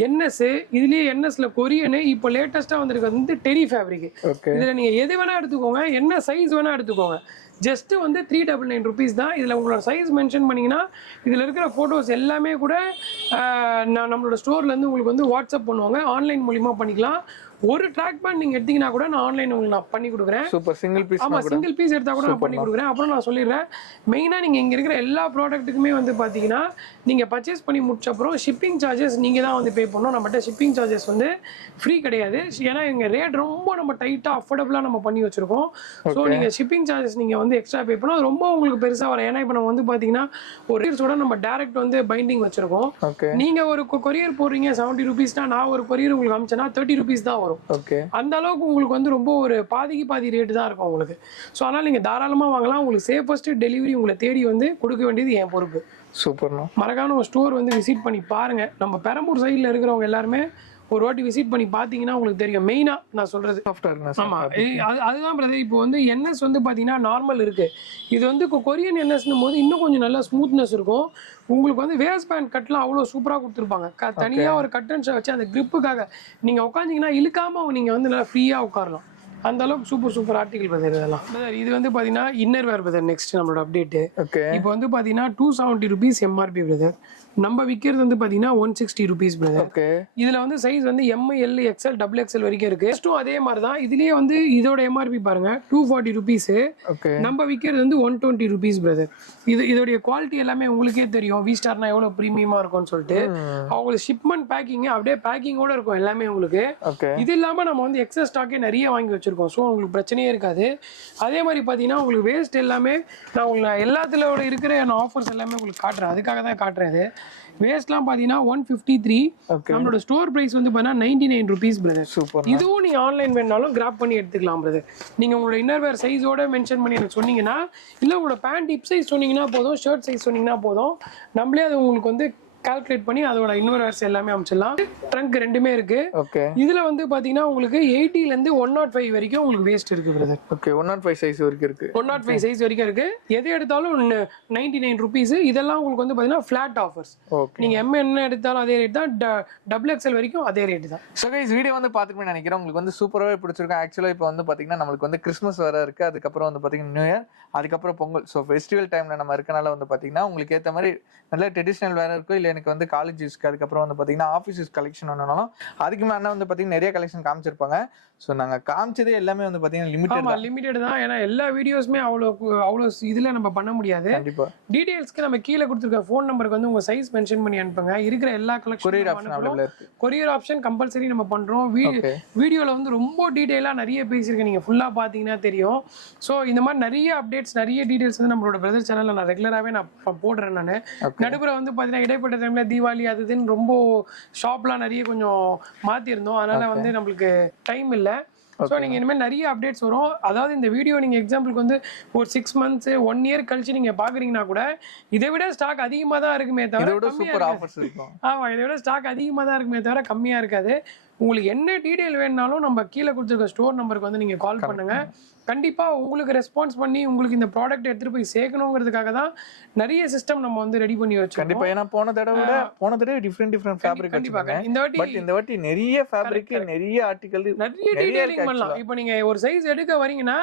என்எஸ், இதுலயே என்எஸ்ல கொரியன், இப்போ லேட்டஸ்டா வந்திருக்கு வந்து டெரி ஃபேப்ரிக். இதுல நீங்க எது வேணா எடுத்துக்கோங்க, என்ன சைஸ் வேணா எடுத்துக்கோங்க. ஜஸ்ட் வந்து 399 ருபீஸ் தான். இதில் உங்களோட சைஸ் மென்ஷன் பண்ணிங்கன்னா இதில் இருக்கிற ஃபோட்டோஸ் எல்லாமே கூட நம்மளோட ஸ்டோர்லேருந்து உங்களுக்கு வந்து வாட்ஸ்அப் பண்ணுவாங்க. ஆன்லைன் மூலிமா பண்ணிக்கலாம். ஒரு ட்ராக் பேண்ட் நீங்க எடுத்தீங்கன்னா கூட நான் ஆன்லைன் உங்களுக்கு நான் பண்ணி கொடுக்குறேன். Super, single piece. ஆமா, சிங்கிள் பீஸ் எடுத்தா கூட நான் பண்ணி கொடுக்குறேன். அப்புறம் நான் சொல்லிடுறேன், மெயினா நீங்க இங்க இருக்கிற எல்லா ப்ராடக்ட்டுக்குமே வந்து பாத்தீங்கன்னா நீங்க பர்ச்சேஸ் பண்ணி முடிச்ச அப்புறம் ஷிப்பிங் சார்ஜஸ் நீங்க தான் வந்து பே பண்ணணும். நம்மகிட்ட ஷிப்பிங் சார்ஜஸ் வந்து ஃப்ரீ கிடையாது. ஏன்னா எங்க ரேட் ரொம்ப நம்ம டைட்டா அஃபோர்டபுளா நம்ம பண்ணி வச்சிருக்கோம். ஸோ நீங்க ஷிப்பிங் சார்ஜஸ் நீங்க வந்து எக்ஸ்ட்ரா பே பண்ணா ரொம்ப உங்களுக்கு பெருசா வரும். ஏன்னா இப்போ நம்ம வந்து பாத்தீங்கன்னா ஒரு ரேட்ஸோட நம்ம டைரக்ட் வந்து பைண்டிங் வச்சிருக்கோம். நீங்க ஒரு கொரியர் போடுறீங்க 70 ருபீஸ்னா, நான் ஒரு கொரியர் உங்களுக்கு அனுப்பிச்சேன்னா 30 ருபீஸ் தான் வரும். அந்த அளவுக்கு உங்களுக்கு வந்து ரொம்ப ஒரு பாதிக்கு பாதி ரேட்டு தான் இருக்கும் உங்களுக்கு. ஸோ அதனால நீங்க தாராளமா வாங்கலாம். உங்களுக்கு சேஃபஸ்ட் டெலிவரி உங்களை தேடி வந்து கொடுக்க வேண்டியது என் பொறுப்பு. சூப்பர்ண்ணா. மறக்காம ஒரு ஸ்டோர் வந்து விசிட் பண்ணி பாருங்க. நம்ம பெரம்பூர் சைடில் இருக்கிறவங்க எல்லாருமே ஒரு வாட்டி விசிட் பண்ணி பார்த்தீங்கன்னா உங்களுக்கு தெரியும். மெயினா நான் சொல்றது ஆமா, அதுதான் பிரதர். இப்போ வந்து என்எஸ் வந்து பார்த்தீங்கன்னா நார்மல் இருக்கு. இது வந்து கொரியன் என்எஸ்னும் போது இன்னும் கொஞ்சம் நல்லா ஸ்மூத்னஸ் இருக்கும். உங்களுக்கு வந்து வேஸ்ட் பேண்ட் கட்லாம் அவ்வளோ சூப்பராக கொடுத்துருப்பாங்க. தனியாக ஒரு கட்டன்ஸை வச்சு அந்த கிரிப்புக்காக நீங்கள் உட்காந்திங்கன்னா இழுக்காம நீங்கள் வந்து நல்லா ஃப்ரீயாக உட்காரலாம். அந்த அளவுக்கு சூப்பர் ஆர்டிகல் பிரதர் இதெல்லாம். இது வந்து பார்த்தீங்கன்னா இன்னர் வேர் பிரதர். நெக்ஸ்ட் நம்மளோட அப்டேட்டு இப்போ வந்து பார்த்தீங்கன்னா 270 ருபீஸ் எம்ஆர்பி பிரதர். நம்ம விற்கிறது வந்து பார்த்தீங்கன்னா 160 ருபீஸ் பிரதர். ஓகே. இதில் வந்து சைஸ் வந்து M, L, XL, double XL வரைக்கும் இருக்கு. ஃபஸ்ட்டும் அதே மாதிரி தான். இதுலேயே வந்து இதோட எம்ஆர்பி பாருங்க 240 ருபீஸ். ஓகே. நம்ம விற்கிறது வந்து 120 ருபீஸ் பிரதர். இதோடைய குவாலிட்டி எல்லாமே உங்களுக்கே தெரியும். வி ஸ்டார்னா எவ்வளோ ப்ரீமியமாக இருக்கும்னு சொல்லிட்டு அவங்களுக்கு ஷிப்மெண்ட் பேக்கிங் அப்படியே பேக்கிங்கோட இருக்கும் எல்லாமே உங்களுக்கு. ஓகே. இது இல்லாமல் நம்ம வந்து எக்ஸஸ் ஸ்டாக்கே நிறைய வாங்கி வச்சிருக்கோம். ஸோ உங்களுக்கு பிரச்சனையே இருக்காது. அதே மாதிரி பார்த்தீங்கன்னா உங்களுக்கு வேஸ்ட் எல்லாமே நான் உங்களுக்கு எல்லாத்துல இருக்கிற ஆஃபர்ஸ் எல்லாமே உங்களுக்கு காட்டுறேன். அதுக்காக தான் காட்டுறேன். இது வேஸ்ட்லாம் பார்த்தீங்கன்னா 153. நம்மளோட ஸ்டோர் பிரைஸ் வந்து பார்த்தீங்கன்னா 99 ருபீஸ் பிரதர். சூப்பர். இதுவும் நீங்கள் ஆன்லைன் வேணாலும் கிராப் பண்ணி எடுத்துக்கலாம் பிரதர். நீங்கள் உங்களோட இன்னர்வேர் சைஸோட மென்ஷன் பண்ணி எனக்கு சொன்னீங்கன்னா, இல்லை உங்களோட பேண்ட் ஹிப் சைஸ் சொன்னீங்கன்னா போதும், ஷர்ட் சைஸ் சொன்னீங்கன்னா போதும், நம்மளே அது உங்களுக்கு வந்து கால்குலேட் பண்ணி அதோட இன்னர்வேர்ஸ் எல்லாமே அமைச்சிடலாம். ட்ரங்க் ரெண்டுமே இருக்கு. ஓகே. இதுல வந்து பாத்தீங்கன்னா உங்களுக்கு 80 ல இருந்து 105 வரைக்கும் உங்களுக்கு வேஸ்ட் இருக்கு பிரதர். ஓகே. 105 சைஸ் வரைக்கும் இருக்கு. 105 சைஸ் வரைக்கும் இருக்கு. எது எடுத்தாலும் 99 ருபீஸ். இதெல்லாம் உங்களுக்கு வந்து பாத்தீங்கன்னா ஃபிளாட் ஆஃபர்ஸ். ஓகே. நீங்க எம் என்ன எடுத்தாலும் அதே ரேட் தான். டபுள் எக்ஸ்எல் வரைக்கும் அதே ரேட் தான். ஸோ கைஸ் வீடியோ வந்து பார்த்துட்டு நினைக்கிறேன் உங்களுக்கு வந்து சூப்பராகவே பிடிச்சிருக்கும். ஆக்சுவலாக இப்போ வந்து பார்த்தீங்கன்னா நம்மளுக்கு வந்து கிறிஸ்மஸ் வேறு இருக்குது, அதுக்கப்புறம் வந்து பார்த்தீங்கன்னா நியூ இயர், அதுக்கப்புறம் பொங்கல். ஸோ ஃபெஸ்டிவல் டைமில் நம்ம இருக்கனால வந்து பார்த்தீங்கன்னா உங்களுக்கு ஏற்ற மாதிரி நல்ல ட்ரெடிஷ்னல் வேறு இருக்கும். இல்லை எனக்கு வந்து காலேஜ் யூஸ்க்கு, அதுக்கப்புறம் வந்து பார்த்தீங்கன்னா ஆஃபீஸ் யூஸ் கலெக்ஷன் ஒன்றுனாலும் அதுக்கு மேலே வந்து பார்த்தீங்கன்னா நிறைய கலெக்ஷன் காமிச்சிருப்பாங்க. ஸோ நாங்கள் காமிச்சதே எல்லாமே வந்து பார்த்தீங்கன்னா லிமிட்டட் தான். ஏன்னா எல்லா வீடியோஸுமே அவ்வளோ இதில் நம்ம பண்ண முடியாது. கண்டிப்பாக டீடைல்ஸ்க்கு நம்ம கீழே கொடுத்துருக்க ஃபோன் நம்பருக்கு வந்து உங்கள் சைஸ் மென்ஷன் பண்ணி அனுப்புங்க. இருக்கிற எல்லா கொரியர் ஆப்ஷன் அவைலபிள் இருக்கு. கொரியர் ஆப்ஷன் கம்பல்சரி நம்ம பண்ணுறோம். வீடியோவில் வந்து ரொம்ப டீட்டெயிலாக நிறைய பேசியிருக்கேன். நீங்கள் ஃபுல்லாக பார்த்தீங்கன்னா தெரியும். ஸோ இந்த மாதிரி நிறைய அப்டேட்ஸ், நிறைய டீடைல்ஸ் வந்து நம்மளோட பிரதர் சேனலில் நான் ரெகுலராகவே நான் போடுறேன். நான் நடுப்புற வந்து பார்த்தீங்கன்னா இடைப்பட்ட டைமில் தீபாவளி அதுன்னு ரொம்ப ஷாப்லாம் நிறைய கொஞ்சம் மாற்றிருந்தோம். அதனால் வந்து நம்மளுக்கு டைம் இல்லை. ஸோ நீங்கள் இனிமேல் நிறைய அப்டேட்ஸ் வரும். அதாவது இந்த வீடியோ நீங்கள் எக்ஸாம்பிளுக்கு வந்து ஒரு 6 months 1 year கழிச்சு நீங்கள் பார்க்குறீங்கன்னா கூட இதை விட ஸ்டாக் அதிகமாக தான் இருக்குமே தவிர சூப்பர் ஆஃபர்ஸ் இருக்கும். ஆமாம், இதை விட ஸ்டாக் அதிகமாக தான் இருக்குமே தவிர கம்மியாக இருக்காது. உங்களுக்கு என்ன டீட்டெயில் வேணுனாலும் நம்ம கீழே கொடுத்துருக்க ஸ்டோர் நம்பருக்கு வந்து நீங்கள் கால் பண்ணுங்க. கண்டிப்பாக உங்களுக்கு ரெஸ்பான்ஸ் பண்ணி உங்களுக்கு இந்த ப்ராடக்ட் எடுத்துகிட்டு போய் சேர்க்கணுங்கிறதுக்காக தான் நிறைய சிஸ்டம் நம்ம வந்து ரெடி பண்ணி வச்சோம். கண்டிப்பாக. ஏன்னா போன தடவை டிஃப்ரெண்ட் ஃபேப்ரிக் கண்டிப்பாக. இந்த வாட்டி நிறைய ஃபேப்ரிக், நிறைய ஆர்டிகல், நிறைய டீடைலிங் பண்ணலாம். இப்போ நீங்கள் ஒரு சைஸ் எடுக்க வரீங்கன்னா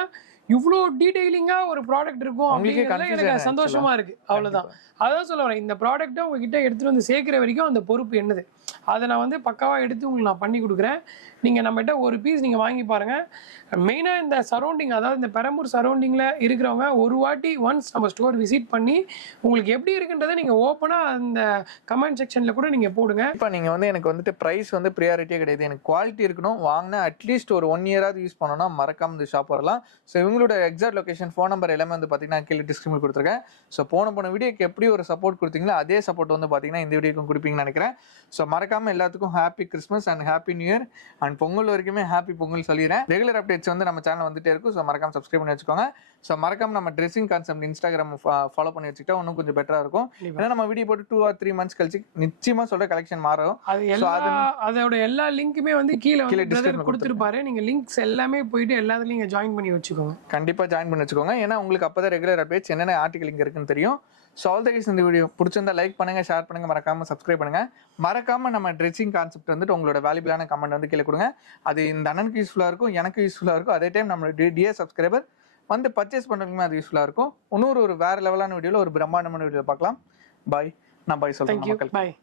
இவ்வளோ டீடைலிங்காக ஒரு ப்ராடக்ட் இருக்கும் அப்படிங்கிறது எனக்கு சந்தோஷமா இருக்கு. அவ்வளோதான். அதான் சொல்ல வரேன். இந்த ப்ராடக்ட்டை உங்ககிட்ட எடுத்துகிட்டு வந்து சேர்க்குற வரைக்கும் அந்த பொறுப்பு என்னது, அதை நான் வந்து பக்காவாக எடுத்து உங்களுக்கு நான் பண்ணி கொடுக்குறேன். நீங்கள் நம்மகிட்ட ஒரு பீஸ் நீங்கள் வாங்கி பாருங்கள். மெயினாக இந்த சரௌண்டிங், அதாவது இந்த பெரம்பூர் சரௌண்டிங்கில் இருக்கிறவங்க ஒரு வாட்டி ஒன்ஸ் நம்ம ஸ்டோர் விசிட் பண்ணி உங்களுக்கு எப்படி இருக்குன்றதை நீங்கள் ஓப்பனாக அந்த கமெண்ட் செக்ஷனில் கூட நீங்கள் போடுங்க. இப்போ நீங்கள் வந்து எனக்கு வந்துட்டு ப்ரைஸ் வந்து ப்ரியாரிட்டியே கிடையாது. எனக்கு குவாலிட்டி இருக்கணும். வாங்கினா அட்லீஸ்ட் ஒரு 1 year யூஸ் பண்ணோன்னா மறக்காம இந்த ஷாப் வரலாம். ஸோ இவங்களோட எக்ஸாக்ட் லொகேஷன், ஃபோன் நம்பர் எல்லாமே வந்து பார்த்தீங்கன்னா கீழே டிஸ்கிரிப்ஷன் கொடுத்துருக்கேன். ஸோ போன வீடியோக்கு எப்படி ஒரு சப்போர்ட் கொடுத்தீங்களோ அதே சப்போர்ட் வந்து பார்த்தீங்கன்னா இந்த வீடியோக்கும் கொடுப்பீங்கன்னு நினைக்கிறேன். ஸோ மறக்காமல் எல்லாத்துக்கும் happy Christmas and happy new year and Pongal வரைக்குமே ஹாப்பி பொங்கல் சொல்லிடுறேன். ரெகுலர் அப்டேட்ஸ் வந்து நம்ம சேனல் வந்துட்டே இருக்கும். ஸோ மறக்காம சப்ஸ்கிரைப் பண்ணி வச்சுக்கோங்க. ஸோ மறக்காம நம்ம ட்ரெஸ்ஸிங் கான்செப்ட் இன்ஸ்டாகிராம் ஃபாலோ பண்ணி வச்சுக்கிட்டா இன்னும் கொஞ்சம் பெட்டராக இருக்கும். ஏன்னா நம்ம வீடியோ போட்டு 2 or 3 months கழிச்சு நிச்சயமாக சொல்கிற கலெக்ஷன் மாறும். அதோட எல்லா லிங்க்குமே வந்து கீழே கொடுத்துருப்பாரு. நீங்கள் லிங்க்ஸ் எல்லாமே போயிட்டு எல்லாத்துலையும் நீங்கள் ஜாயின் பண்ணி வச்சுக்கோங்க. கண்டிப்பாக ஜாயின் பண்ணி வச்சுக்கோங்க. ஏன்னா உங்களுக்கு அப்போ தான் ரெகுலர் அப்டேட்ஸ் என்னென்ன ஆர்டிகல் இங்கே இருக்குன்னு தெரியும். ஸோ ஆல் த கைஸ், இந்த வீடியோ பிடிச்சிருந்தா லைக் பண்ணுங்க, ஷேர் பண்ணுங்க, மறக்காம சப்ஸ்கிரைப் பண்ணுங்க. மறக்காம நம்ம ட்ரெஸ்ஸிங் கான்செப்ட் வந்துட்டு உங்களோட வேல்யூபிளான கமெண்ட் வந்து கீழே கொடுங்க. அது இந்த அண்ணனுக்கு யூஸ்ஃபுல்லாக இருக்கும், எனக்கு யூஸ்ஃபுல்லாக இருக்கும். அதே டைம் நம்ம டியர் சப்ஸ்கிரைபர் வந்து பர்ச்சேஸ் பண்ணுறதுக்குமே அது யூஸ்ஃபுல்லாக இருக்கும். இன்னொரு வேற லெவலான வீடியோவில் ஒரு பிரம்மாண்டமான வீடியோவில் பார்க்கலாம். பாய். நான் பாய் சொல்றேன் மக்கள். பாய்.